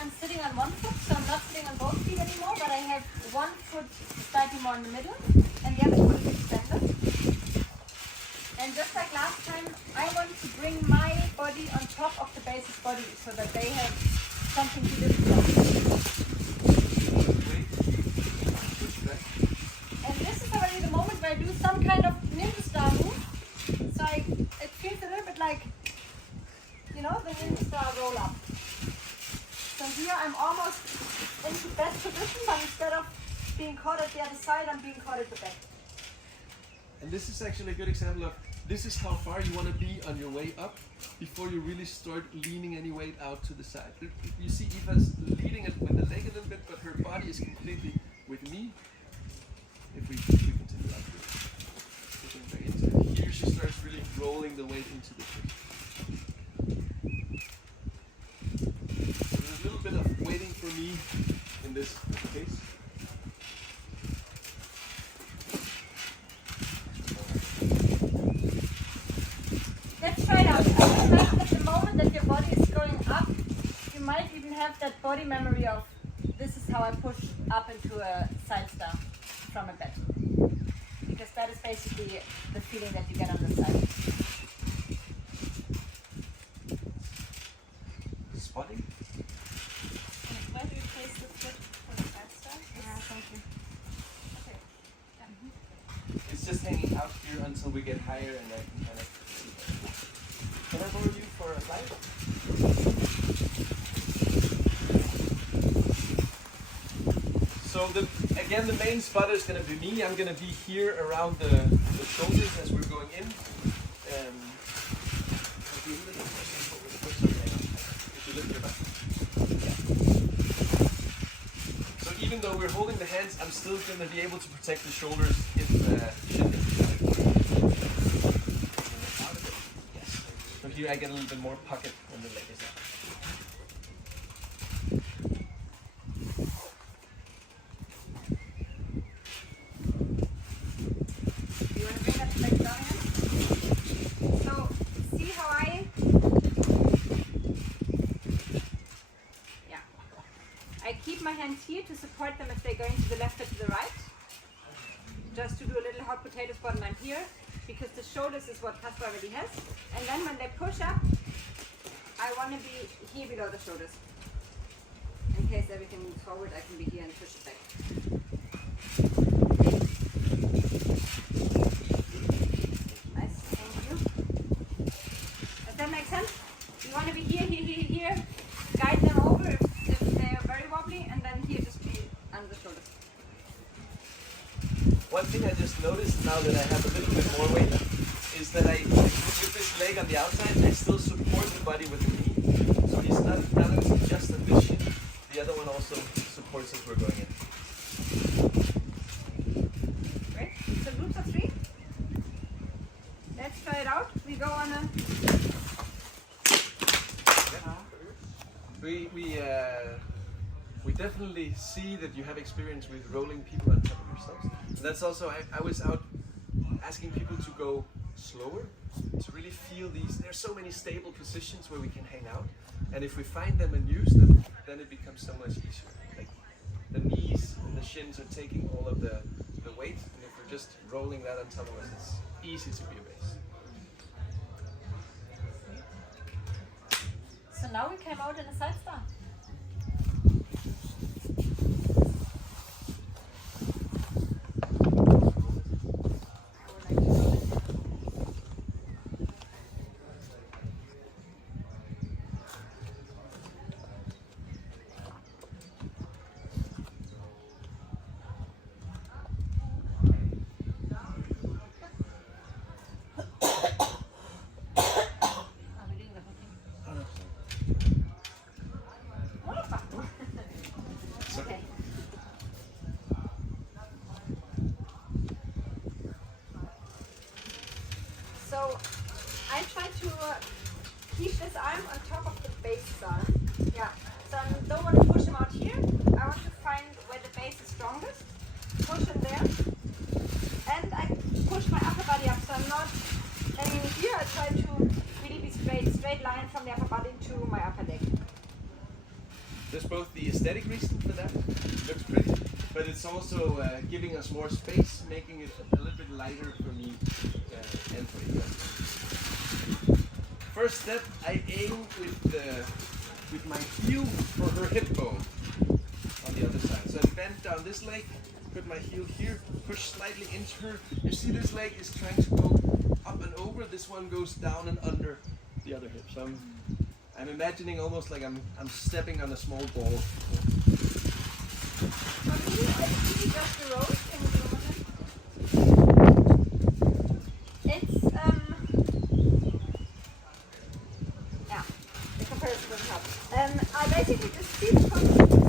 I'm sitting on one foot, so I'm not sitting on both feet anymore, but I have one foot slightly more in the middle, and the other foot is extended. And just like last time, I want to bring my body on top of the base's body, so that they have something to lift from. And this is already the moment where I do some kind of ninja star move, so it feels a little bit like, you know, the ninja star roll up. So here I'm almost in the best position, but instead of being caught at the other side, I'm being caught at the back. And this is actually a good example of, this is how far you want to be on your way up before you really start leaning any weight out to the side. You see Eva's leading it with the leg a little bit, but her body is completely with me. If we continue like this. this case. Let's try it out. I think at the moment that your body is going up, you might even have that body memory of this is how I push up into a side star from a bed. Because that is basically the feeling that you get on the side. Spotting? Where do you place the foot for the side star? Yeah, thank you. Okay. It's just hanging out here until we get higher and I can kind of see that. Can I borrow you for a flight? So again, the main spotter is going to be me. I'm going to be here around the shoulders as we're going in. I'll be a little bit careful with the foot, if you lift your back. Yeah. So even though we're holding the hands, I'm still going to be able to protect the shoulders if shit gets out of it. Yes. So here I get a little bit more pocket when the leg is out. Here to support them if they're going to the left or to the right. Just to do a little hot potato spot, and I'm here because the shoulders is what Kasper already has. And then when they push up, I want to be here below the shoulders. In case everything moves forward, I can be here and push it back. Nice, thank you. Does that make sense? You want to be here, here, here, here. Guide them over if they're very wobbly, and then here just be under the shoulders. One thing I just noticed now that I have a little bit more weight is that with this leg on the outside, I still support the body with the knee. So he's not balancing just on this shin. The other one also supports as we're going in. Great. So groups of 3. Let's try it out. We go on a... We definitely see that you have experience with rolling people on top of yourselves. And that's also, I was out asking people to go slower, to really feel these. There's so many stable positions where we can hang out. And if we find them and use them, then it becomes so much easier. Like the knees and the shins are taking all of the weight. And if we're just rolling that on top of us, it's easy to be a base. So now we came out in a side star. So I try to keep this arm on top of the base arm. Yeah. So I don't want to push him out here. I want to find where the base is strongest. Push him there. And I push my upper body up. So I'm not hanging here. I try to really be straight line from the upper body to my upper leg. There's both the aesthetic reason for that, it looks pretty, but it's also giving us more space, making it a little bit lighter for me and for you. First step, I aim with my heel for her hip bone on the other side. So I bend down this leg, put my heel here, push slightly into her. You see this leg is trying to go up and over, this one goes down and under the other hip. So I'm imagining almost like I'm stepping on a small ball. For me, I see just the road. Can you do it? It's yeah, the comparison doesn't help. I basically just see the foot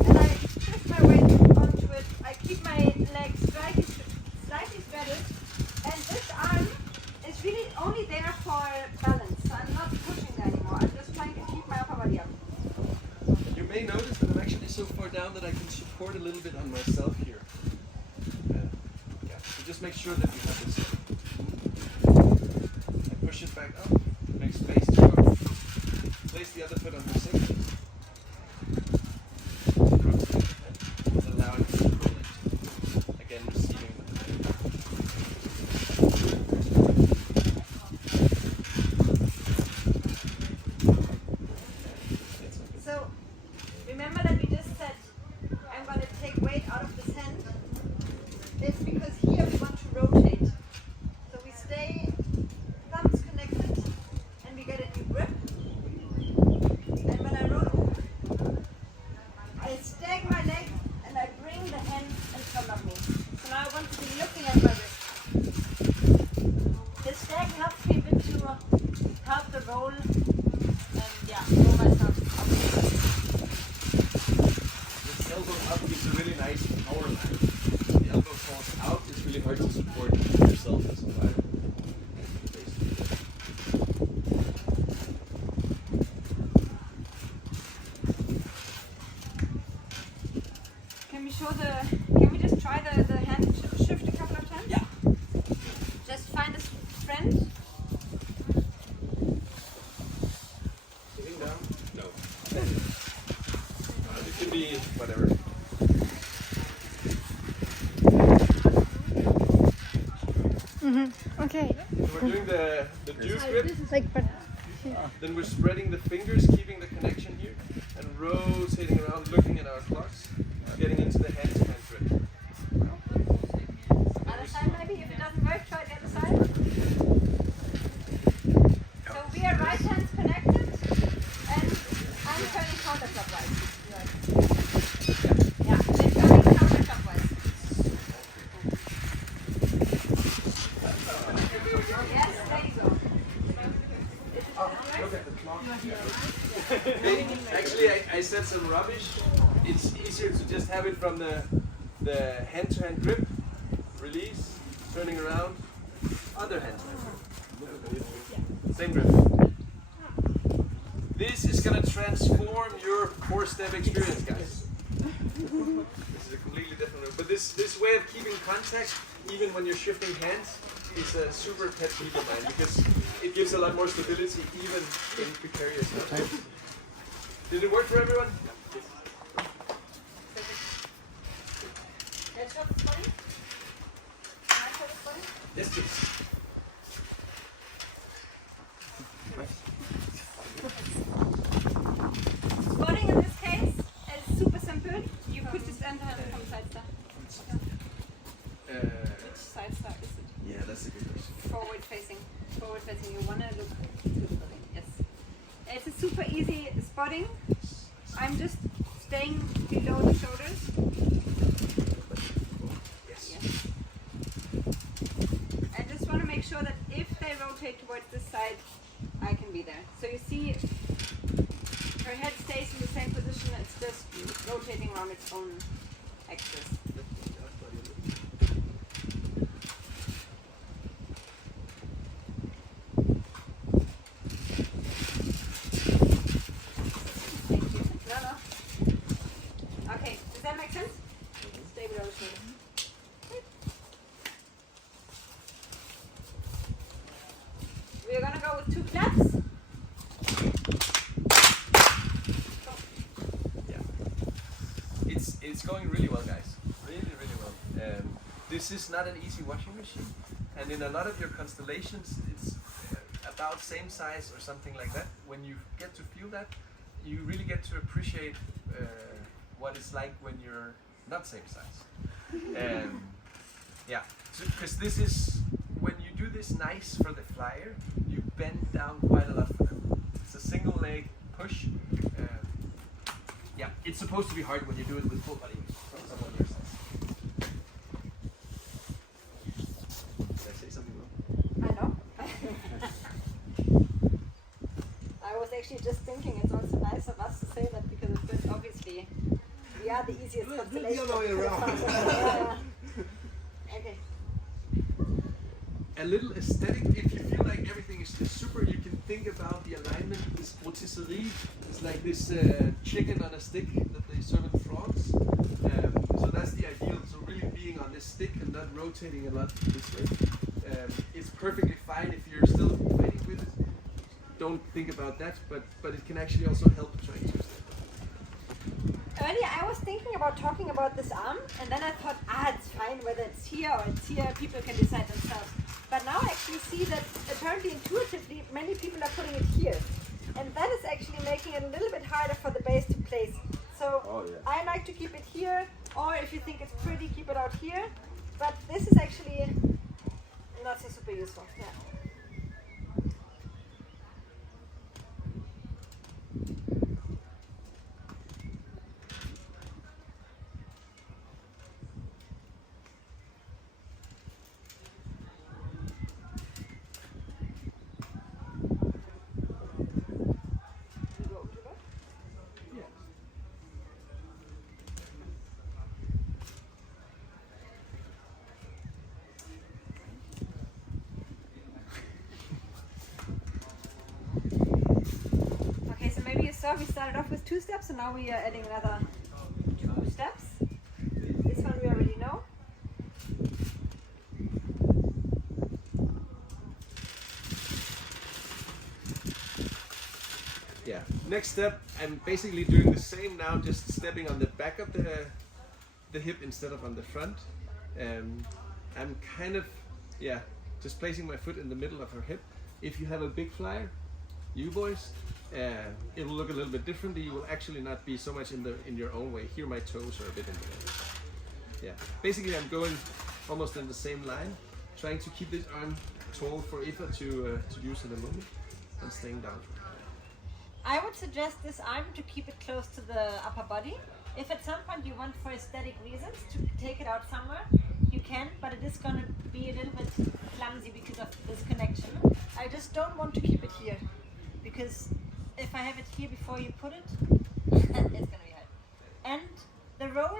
and I shift my weight onto it. I keep my legs slightly straddled, and this arm is really only there for balance. So I'm not pushing it anymore. I'm just trying to keep my upper body up. You may notice that I'm actually so far bit on myself here. Yeah, so just make sure that you have this. And push it back up. Make space to go. Place the other foot on the sink. Allow it to pull it. Again, receiving. So, remember that we just said I'm going to take weight out of this hand. It's because here we want to rotate. So we stay thumbs connected and we get a new grip. And when I roll, I stag my leg and I bring the hand in front of me. So now I want to be looking at my wrist. The stag helps me a bit to help the roll and roll myself up. This elbow up gives a really nice power line. The elbow falls out, it's really hard to support yourself as a rider. Can we just try the hand shift a couple of times? Yeah. Just find a friend. Sitting down? No. It can be whatever. Okay. So we're doing the juice grip. But Then we're spreading the fingers, keeping the connection here, and rotating around, looking at our clocks, getting into the hand-to-hand grip. other side maybe. If it doesn't work, try the other side. So we are right hands connected, and I'm turning counterclockwise. Yeah, and turning counterclockwise. Yes, there you go. Actually, I said some rubbish. It's easier to just have it from the hand-to-hand grip, release, turning around, other hand-to-hand grip. Same grip. This is gonna transform your 4-step experience, guys. This is a completely different route. But this way of keeping contact, even when you're shifting hands, is a super pet peeve of mine because it gives a lot more stability even in precarious times. Did it work for everyone? Let's go for spotting. Can I try the spotting? Yes, please. Spotting in this case is super simple. You put this end hand from side star. Which side star is it? Yeah, that's a good question. Forward facing. Forward facing. You wanna look to the spotting. Yes. It's a super easy spotting. I'm just staying below the shoulders. Yes. I just want to make sure that if they rotate towards this side, I can be there. So you see, her head stays in the same position. It's just rotating around its own axis. Thank you. No. Okay, does that make sense? Stay below the shoulder. We're gonna go with 2 claps. It's going really well, guys. Really well. This is not an easy washing machine, and in a lot of your constellations, it's about same size or something like that. When you get to feel that, you really get to appreciate what it's like when you're not same size. Yeah, because this is when you do this nice for the flyer, you bend down quite a lot for them. It's a single leg push. Yeah, it's supposed to be hard when you do it with full body from someone your size. Did I say something wrong? I know. I was actually just thinking it's also nice of us to say that because it's good, obviously we are the easiest constellation. The other way around. Yeah. Okay. A little aesthetic, if you feel like everything is just super, you can think about the alignment. This rotisserie is like this chicken on a stick that they serve in France. So rotating a lot this way. It's perfectly fine if you're still fighting with it. Don't think about that, but it can actually also help trying to step. Earlier I was thinking about talking about this arm, and then I thought, it's fine whether it's here or it's here, people can decide themselves. But now I actually see that apparently intuitively many people are putting it here. And that is actually making it a little bit harder for the base to place. So I like to keep it here, or if you think it's pretty, keep it out here. But this is actually not so super useful. Yeah. So we started off with 2 steps, and now we are adding another 2 steps. This one we already know. Yeah. Next step, I'm basically doing the same now, just stepping on the back of the hip instead of on the front. I'm kind of, just placing my foot in the middle of her hip. If you have a big flyer, you boys, it will look a little bit differently. You will actually not be so much in your own way. Here my toes are a bit in the way. Yeah, basically I'm going almost in the same line, trying to keep this arm tall for Eva to use in a moment, and staying down. I would suggest this arm to keep it close to the upper body. If at some point you want for aesthetic reasons to take it out somewhere, you can, but it is going to be a little bit clumsy because of this connection. I just don't want to keep it here, because if I have it here before you put it, it's going to be hard. And the roll,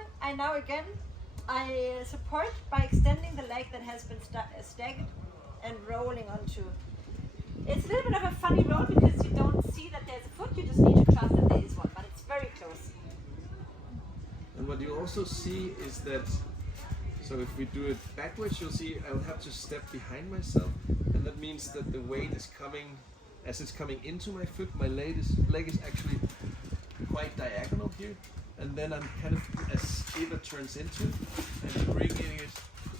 I support by extending the leg that has been staggered and rolling onto. It's a little bit of a funny roll because you don't see that there's a foot, you just need to trust that there is one, but it's very close. And what you also see is that, so if we do it backwards, you'll see I'll have to step behind myself, and that means that the weight is coming, as it's coming into my foot, my leg is actually quite diagonal here, and then I'm kind of, as Eva turns into, and bringing it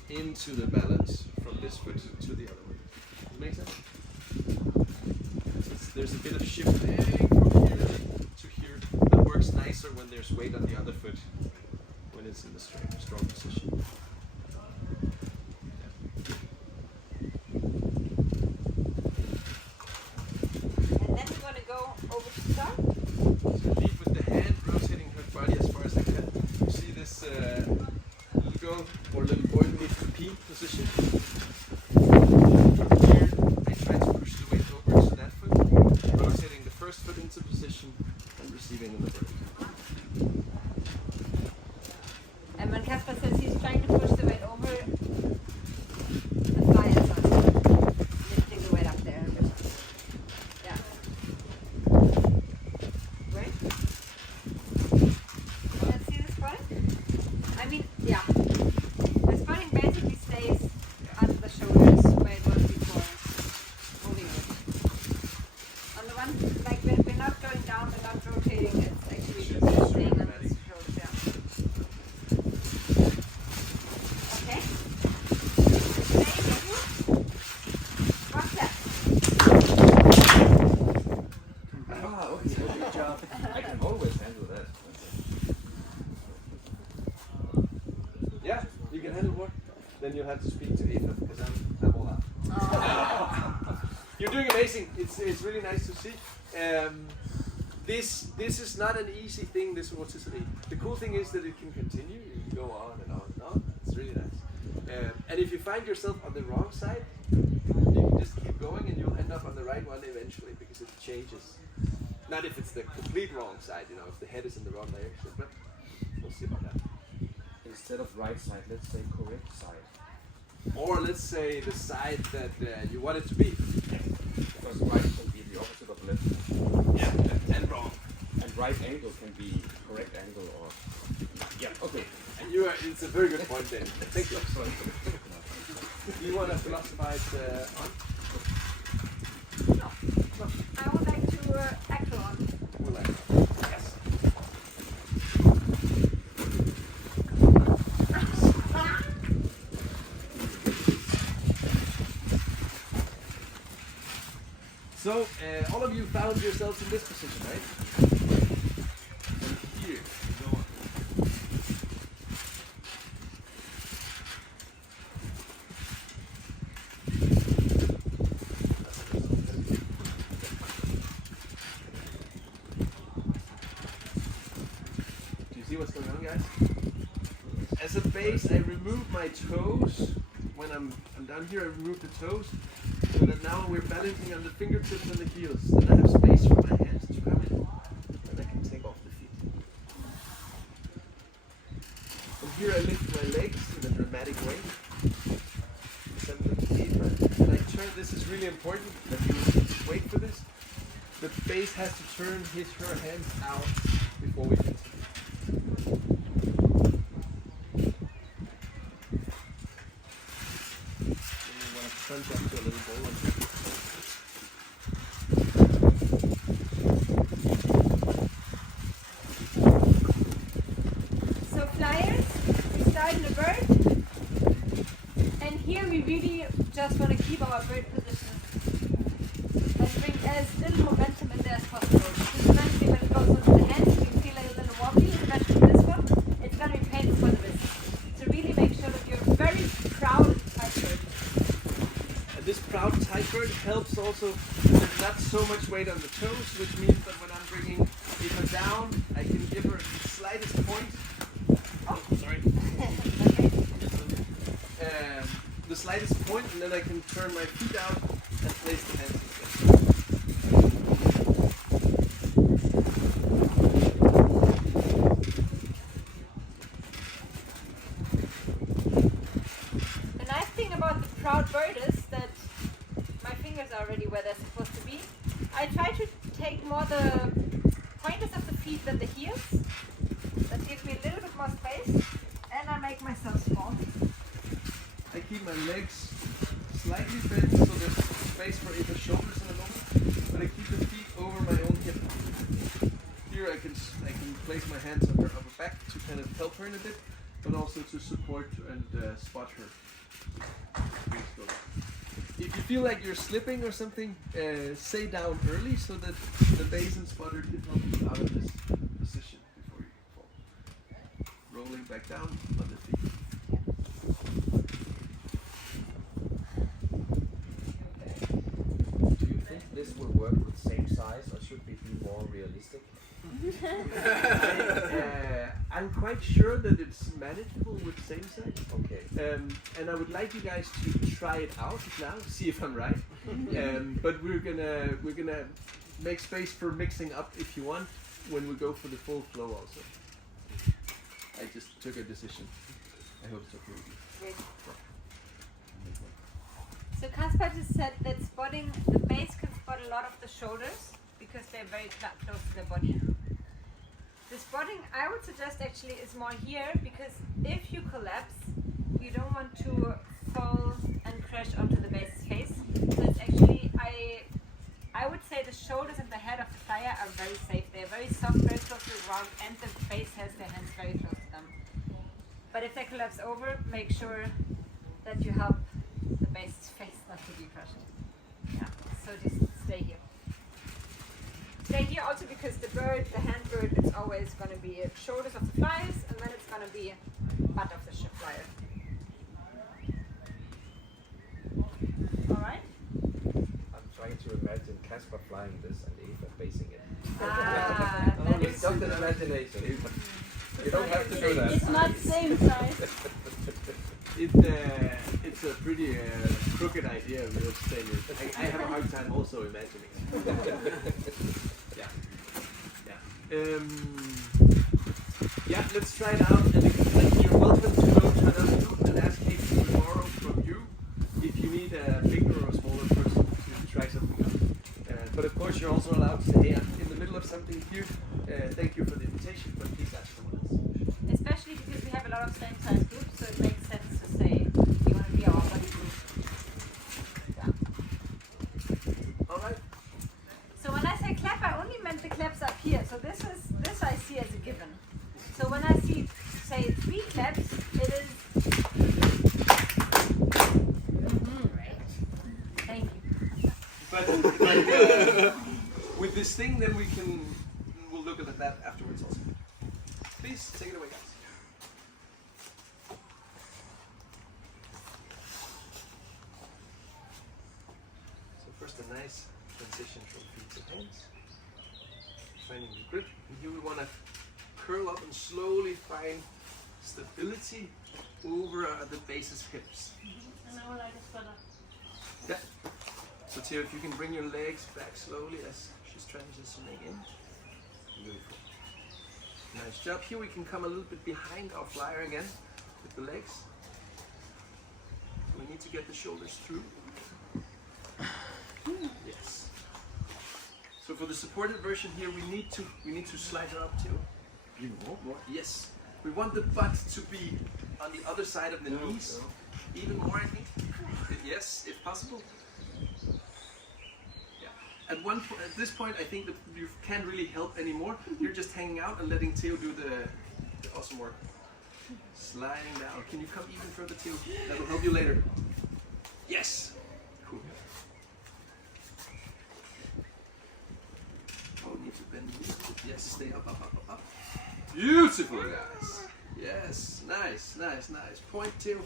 into the balance from this foot to the other one. Does it make sense? So there's a bit of shifting from here to here. That works nicer when there's weight on the other foot, when it's in the strong position. And then we're going to go over to start. So lead with the hand, rotating her body as far as I can. You see this little girl or little boy needs the P position. From here, I try to push the weight over to that foot, rotating the first foot into position and receiving in the bird. And when Kasper says he's trying to push the weight over, the fly is on. Lifting the weight up there. Yeah. Right? Let's see the spotting. I mean, yeah. The spotting basically stays under the shoulders where it was before moving it. On the one, like we're not going down, we're not rotating, it's actually just staying under the shoulders, yeah. Okay. Stay with you. What's that? Okay, good job. I can always handle that. Yeah, you can handle more. Then you'll have to speak to Eva because I'm all out. You're doing amazing. It's really nice to see. This is not an easy thing, this vorticity. The cool thing is that it can continue. You can go on and on and on. It's really nice. And if you find yourself on the wrong side, you can just keep going and you'll end up on the right one eventually because it changes. Not if it's the complete wrong side, if the head is in the wrong direction, but we'll see about that. Instead of right side, let's say correct side. Or let's say the side that you want it to be. Because right can be the opposite of left. Yeah, and wrong. And right angle can be correct angle or... Yeah, okay. And it's a very good point then. Thank you. Sorry. Do you want to philosophize on? No. I would like to acro on. Would like. Yes. So, all of you found yourselves in this position, right? And here, go on. Do you see what's going on, guys? As a base, I remove my toes. When I'm down here, I remove the toes. So that now we're balancing on the fingertips and the heels. Then I have space for my hands to come in. And I can take off the feet. From here I lift my legs in a dramatic way. Send them to the apron. And I turn, this is really important that you wait for this. The base has to turn her hands out before we continue. Crunch up to a little bowl. So flyers, we start in the bird, and here we really just want to keep our bird position and bring as little momentum in there as possible. Because eventually when it goes over the hands, we feel a little wobbly, especially this one. It's going to be painful for the wrist. So really make sure that you're very proud and tight bird. This proud tight bird helps also with not so much weight on the toes, which means that when I'm bringing Eva down, I can give her the slightest point. Oh, sorry. The slightest point, and then I can turn my feet out and place the hands instead. The nice thing about the proud bird is that my fingers are already where they're supposed to be. I try to take more the pointers of the feet than the heels. That gives me a little bit more space, and I make myself small. I keep my legs slightly bent so there's space for Eva's shoulders in a moment, but I keep the feet over my own hip. Here I can place my hands on her upper back to kind of help her in a bit, but also to support and spot her. If you feel like you're slipping or something, say down early so that the base and spotter can help you out of this position before you fall. Rolling back down on the feet. Do you think this will work with same size, or should we be more realistic? I'm quite sure that it's manageable with same size. Okay. And I would like you guys to try it out now, see if I'm right. But we're gonna make space for mixing up if you want when we go for the full flow also. I just took a decision. I hope it's okay with you. Great. So Kasper just said that spotting, the base can spot a lot of the shoulders because they're very close to the body. The spotting I would suggest actually is more here, because if you collapse, you don't want to fall and crash onto the base's face. So it's actually, I would say the shoulders and the head of the flyer are very safe. They're very soft, very close to the ground, and the face has their hands very close to them. But if they collapse over, make sure that you help the base's face not to be crushed. Yeah, so just stay here. Stay here also because the bird, the hand bird, it's always going to be shoulders of the flyers, and then it's going to be butt of the flyer. Alright? I'm trying to imagine Kasper flying this and Eva facing it. That It's is just an imagination. You don't have to do that. It's not same size. It's a pretty crooked idea, we'll say it. I have a hard time also imagining it. Yeah, let's try it out. And you're welcome to go to another group and ask me to borrow from you if you need a bigger or smaller person to try something out. But of course, you're also allowed to say, hey, I'm in the middle of something here. Thank you for the invitation, but please ask someone else. Especially because we have a lot of same size groups, so it makes sense to say you want to be our buddy group. But with this thing, then we'll look at that afterwards also. Please take it away, guys. So first a nice transition from feet to hands. Finding the grip. And here we want to curl up and slowly find stability over the base of hips. And I would like to further. Yeah. So Theo, if you can bring your legs back slowly as she's transitioning in. Beautiful. Nice job. Here we can come a little bit behind our flyer again with the legs. We need to get the shoulders through. Yes. So for the supported version here, we need to slide her up too. Even more. Yes. We want the butt to be on the other side of the knees. Even more, I think. Yes, if possible. Yeah. At this point, I think that you can't really help anymore. You're just hanging out and letting Theo do the awesome work. Sliding down. Can you come even further, Theo? That will help you later. Yes. Cool. Oh, need to bend. Yes, stay up, up, up, up, up. Beautiful, guys. Yes, nice. Point two.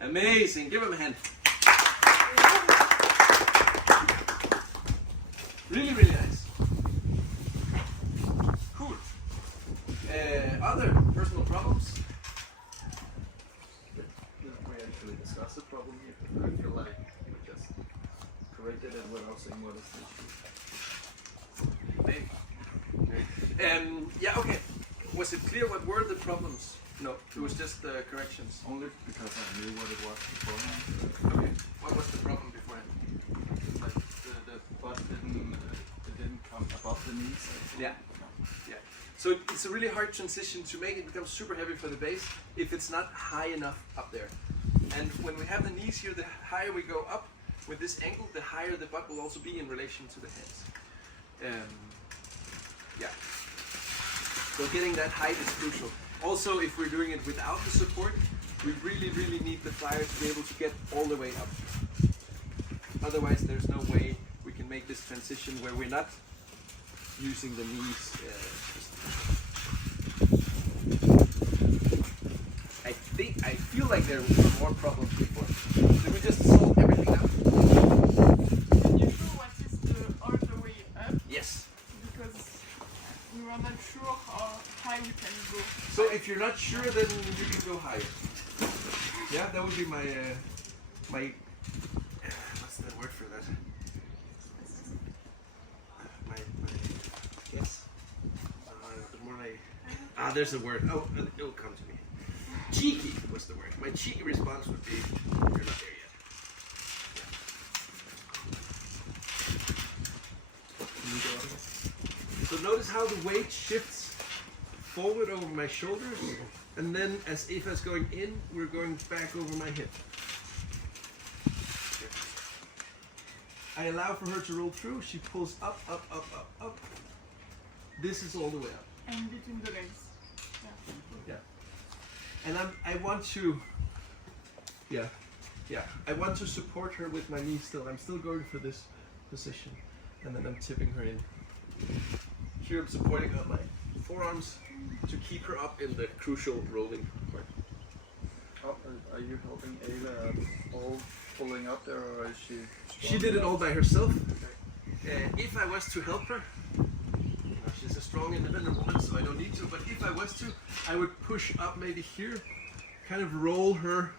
Amazing. Give him a hand. Really, really nice. Cool. Other personal problems? We actually discussed the problem here. I feel like we just corrected it without saying what is the issue. Maybe. Yeah, okay. Was it clear what were the problems? No, it was just the corrections. Only because I knew what it was beforehand. Okay. What was the problem beforehand? Like the butt didn't come above the knees. Yeah. Yeah. So it's a really hard transition to make. It becomes super heavy for the base if it's not high enough up there. And when we have the knees here, the higher we go up with this angle, the higher the butt will also be in relation to the hands. Yeah. So getting that height is crucial. Also, if we're doing it without the support, we really, really need the flyer to be able to get all the way up. Otherwise, there's no way we can make this transition where we're not using the knees. I feel like there were more problems before. Did we just solve everything out? Can you show what is the all the way up? Yes. Because we were not sure how high we can go. So if you're not sure, then you can go higher. Yeah, that would be my what's the word for that? My guess. More like there's a word. Oh, it will come to me. Cheeky was the word. My cheeky response would be, you're not there yet. Yeah. So notice how the weight shifts forward over my shoulders, and then as Eva's going in, we're going back over my hip. I allow for her to roll through. She pulls up, up, up, up, up. This is all the way up. And between the legs. Yeah. And I want to, I want to support her with my knee still. I'm still going for this position, and then I'm tipping her in. Here I'm supporting on my forearms to keep her up in the crucial rolling part. Oh, are you helping Ava all pulling up there, or is she? She did it all by herself. If I was to help her, she's a strong, independent woman, so I don't need to. But if I was to, I would push up maybe here, kind of roll her,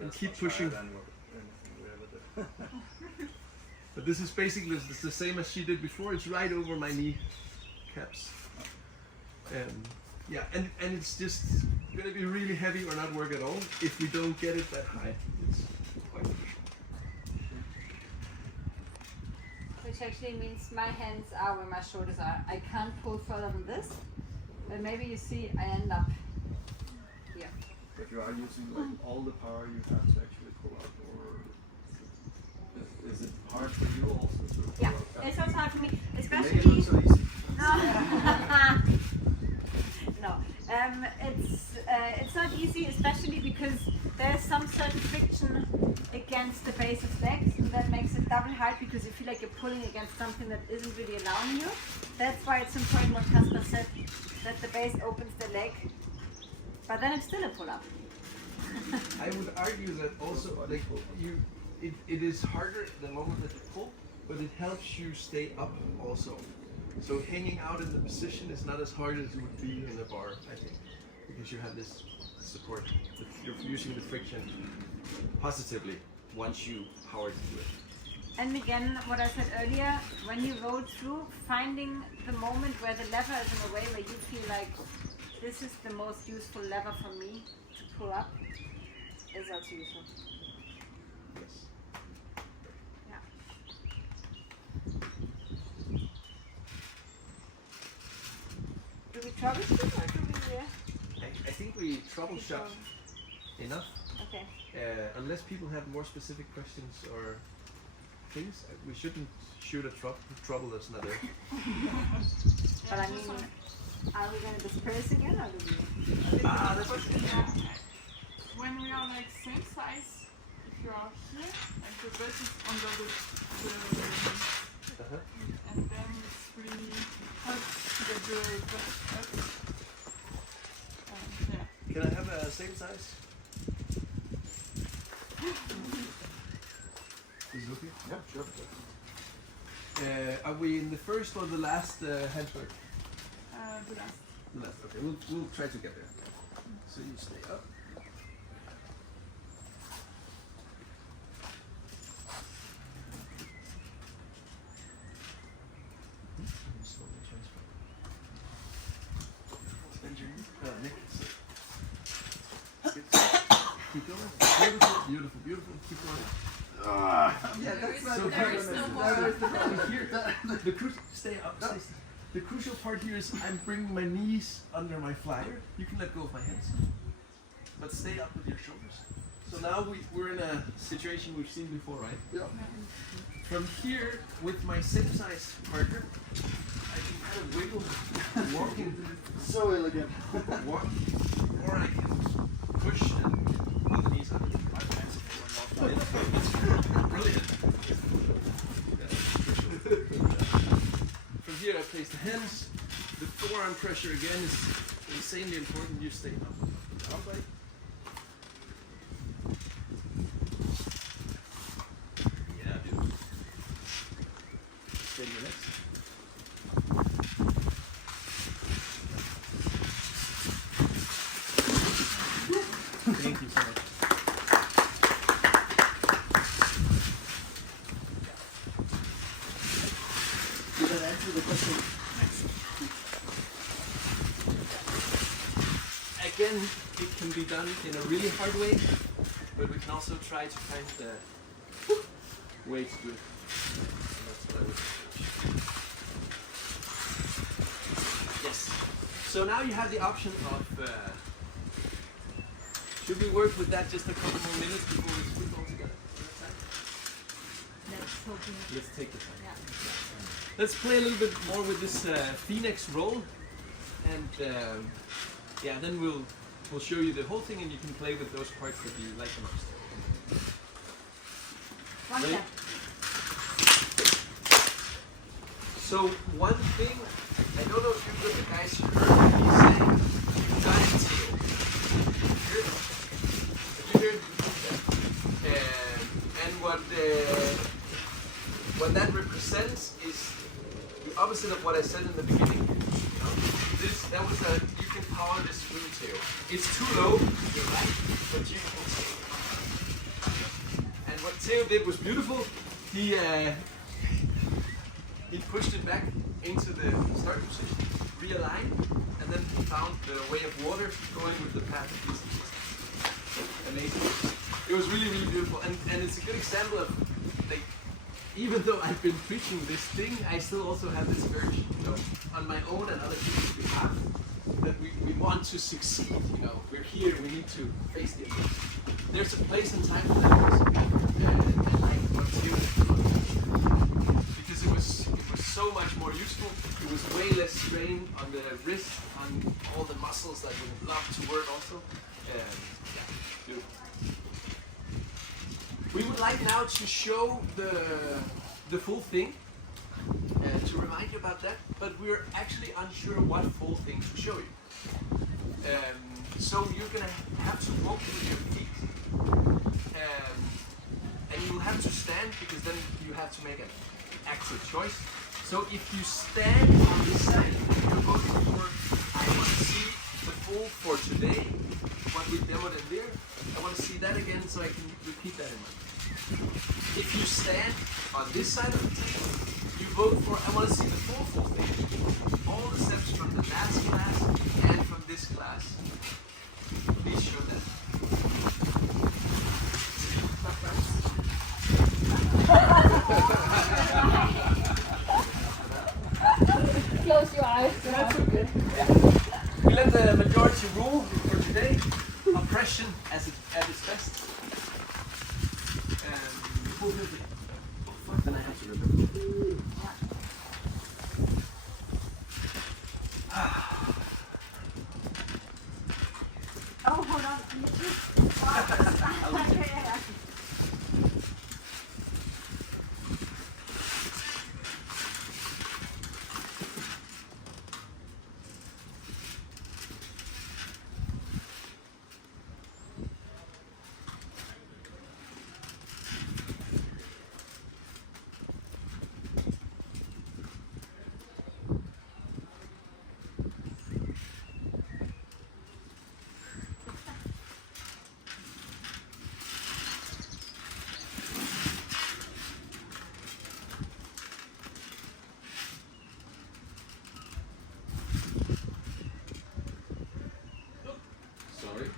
and keep pushing. But this is basically the same as she did before. It's right over my knee caps. Yeah, and it's just going to be really heavy or not work at all if we don't get it that high. It's quite Which actually means my hands are where my shoulders are. I can't pull further than this, but maybe you see I end up here. But you are using like all the power you have to actually pull up, or is it hard for you also to pull Yeah, up? it's also hard for me, Make it especially. look so easy. No, it's not easy, especially because because there's some certain friction against the base of legs, and that makes it double hard because you feel like you're pulling against something that isn't really allowing you. That's why it's important what Kasper said, that the base opens the leg, but then it's still a pull-up. I would argue that also, like, it is harder the moment that you pull, but it helps you stay up also. So hanging out in the position is not as hard as it would be in a bar, I think, because you have this support. You're using the friction positively once you power to do it. And again, what I said earlier, when you roll through, finding the moment where the lever is in a way where you feel like this is the most useful lever for me to pull up is also useful. Yes. Yeah. Do we troubleshoot or do we? I think we troubleshot enough. Okay. Unless people have more specific questions or things, we shouldn't shoot a trouble that's not there. But I mean, are we going to disperse again or do we? That's okay. When we are like same size, if you are here and the bed is under the and then it's really hard to get the bed up. Yeah. Can I have a same size? Is it okay? Yeah, sure. Are we in the first or the last handwork? The last. The last. Okay, we'll try to get there. So you stay up. Slowly transfer. Bend your neck. Keep going. Beautiful, beautiful, beautiful. Keep going. Yeah, that's not So there is no more. Stay up. Stay. The crucial part here is I'm bringing my knees under my flyer. You can let go of my hands, but stay up with your shoulders. So now we're in a situation we've seen before, right? Yeah. From here, with my same size partner, I can kind of wiggle, walking, So elegant. walk, or I can push and pull the knees under my hands. Brilliant. From here I place the hands. The forearm pressure again is insanely important. You stay up. Upright. Yeah, beautiful. Steady your legs. Thank you so much. Did that answer the question? Again, it can be done in a really hard way, but we can also try to find the way to do it. That's what I would suggest. Yes. So now you have the option of should we work with that just a couple more minutes before we put it all together? Let's take the time. Yeah. Let's play a little bit more with this Phoenix roll, and yeah, then we'll show you the whole thing, and you can play with those parts that you like the most. One Ready? step. So one thing, I don't know if you guys heard me say giant tail. You heard? And what that represents is the opposite of what I said in the beginning. That was a, you can power this swing tail. It's too low, you're right, but you can take it. And what Theo did was beautiful. He pushed it back into the start position, realigned, and then he found the way of water going with the path of this. Amazing. It was really, really beautiful. And it's a good example of, like, even though I've been preaching this thing, I still also have this urge, you know, on my own and other people's behalf, that we want to succeed, you know. We're here, we need to face the adversity. There's a place and time for that also. And like what Theo did, because it was so much more useful. It was way less strain on the wrist, on all the muscles that would love to work also. Yeah, beautiful. like now to show the full thing, to remind you about that, but we're actually unsure what full thing to show you. So you're gonna have to walk with your feet, and you'll have to stand because then you have to make an active choice. So if you stand on this side, you're voting for, I want to see the full for today, what we demoed in there. I want to see that again so I can repeat that in my mind. If you stand on this side of the table, you vote for, I want to see the full thing. All the steps from the last class and from this class. Please show that. Close your eyes. That's okay. We let the majority rule for today. Oppression at its best. Then I have to remember. Oh, hold on. Sorry.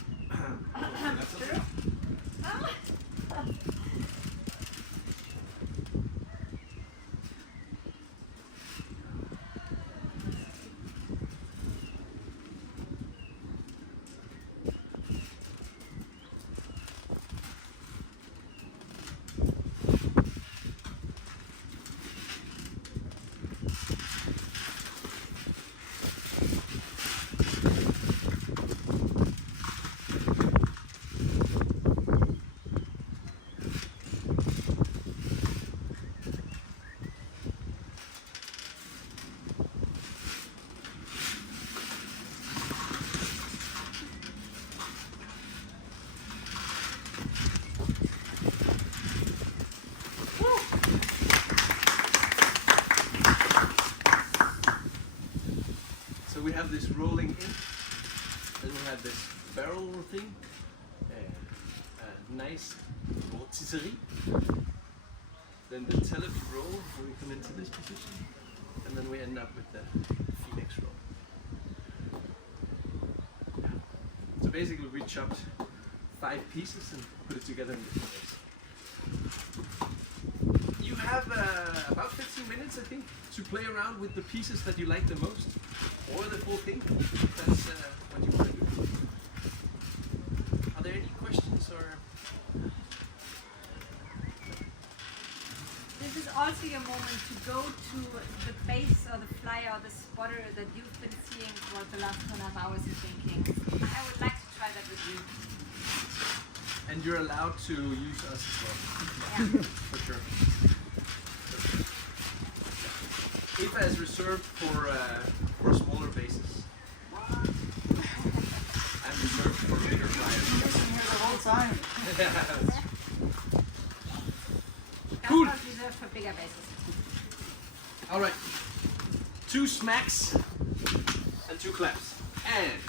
So we have this rolling in, then we have this barrel thing, a nice rotisserie, then the telephone roll when we come into this position, and then we end up with the Phoenix roll. Yeah. So basically we chopped 5 pieces and put it together in different ways. You have about 15 minutes, I think, to play around with the pieces that you like the most, or the full thing. That's what you want to do. Are there any questions or? This is also your moment to go to the base or the flyer or the spotter that you've been seeing for the last 2.5 hours and thinking, I would like to try that with you. And you're allowed to use us as well. Yeah. For sure. IFA is reserved for smaller bases. I'm reserved for bigger flyers. Here the whole time. Cool. Kasper is reserved for bigger bases. All right. 2 smacks and 2 claps. And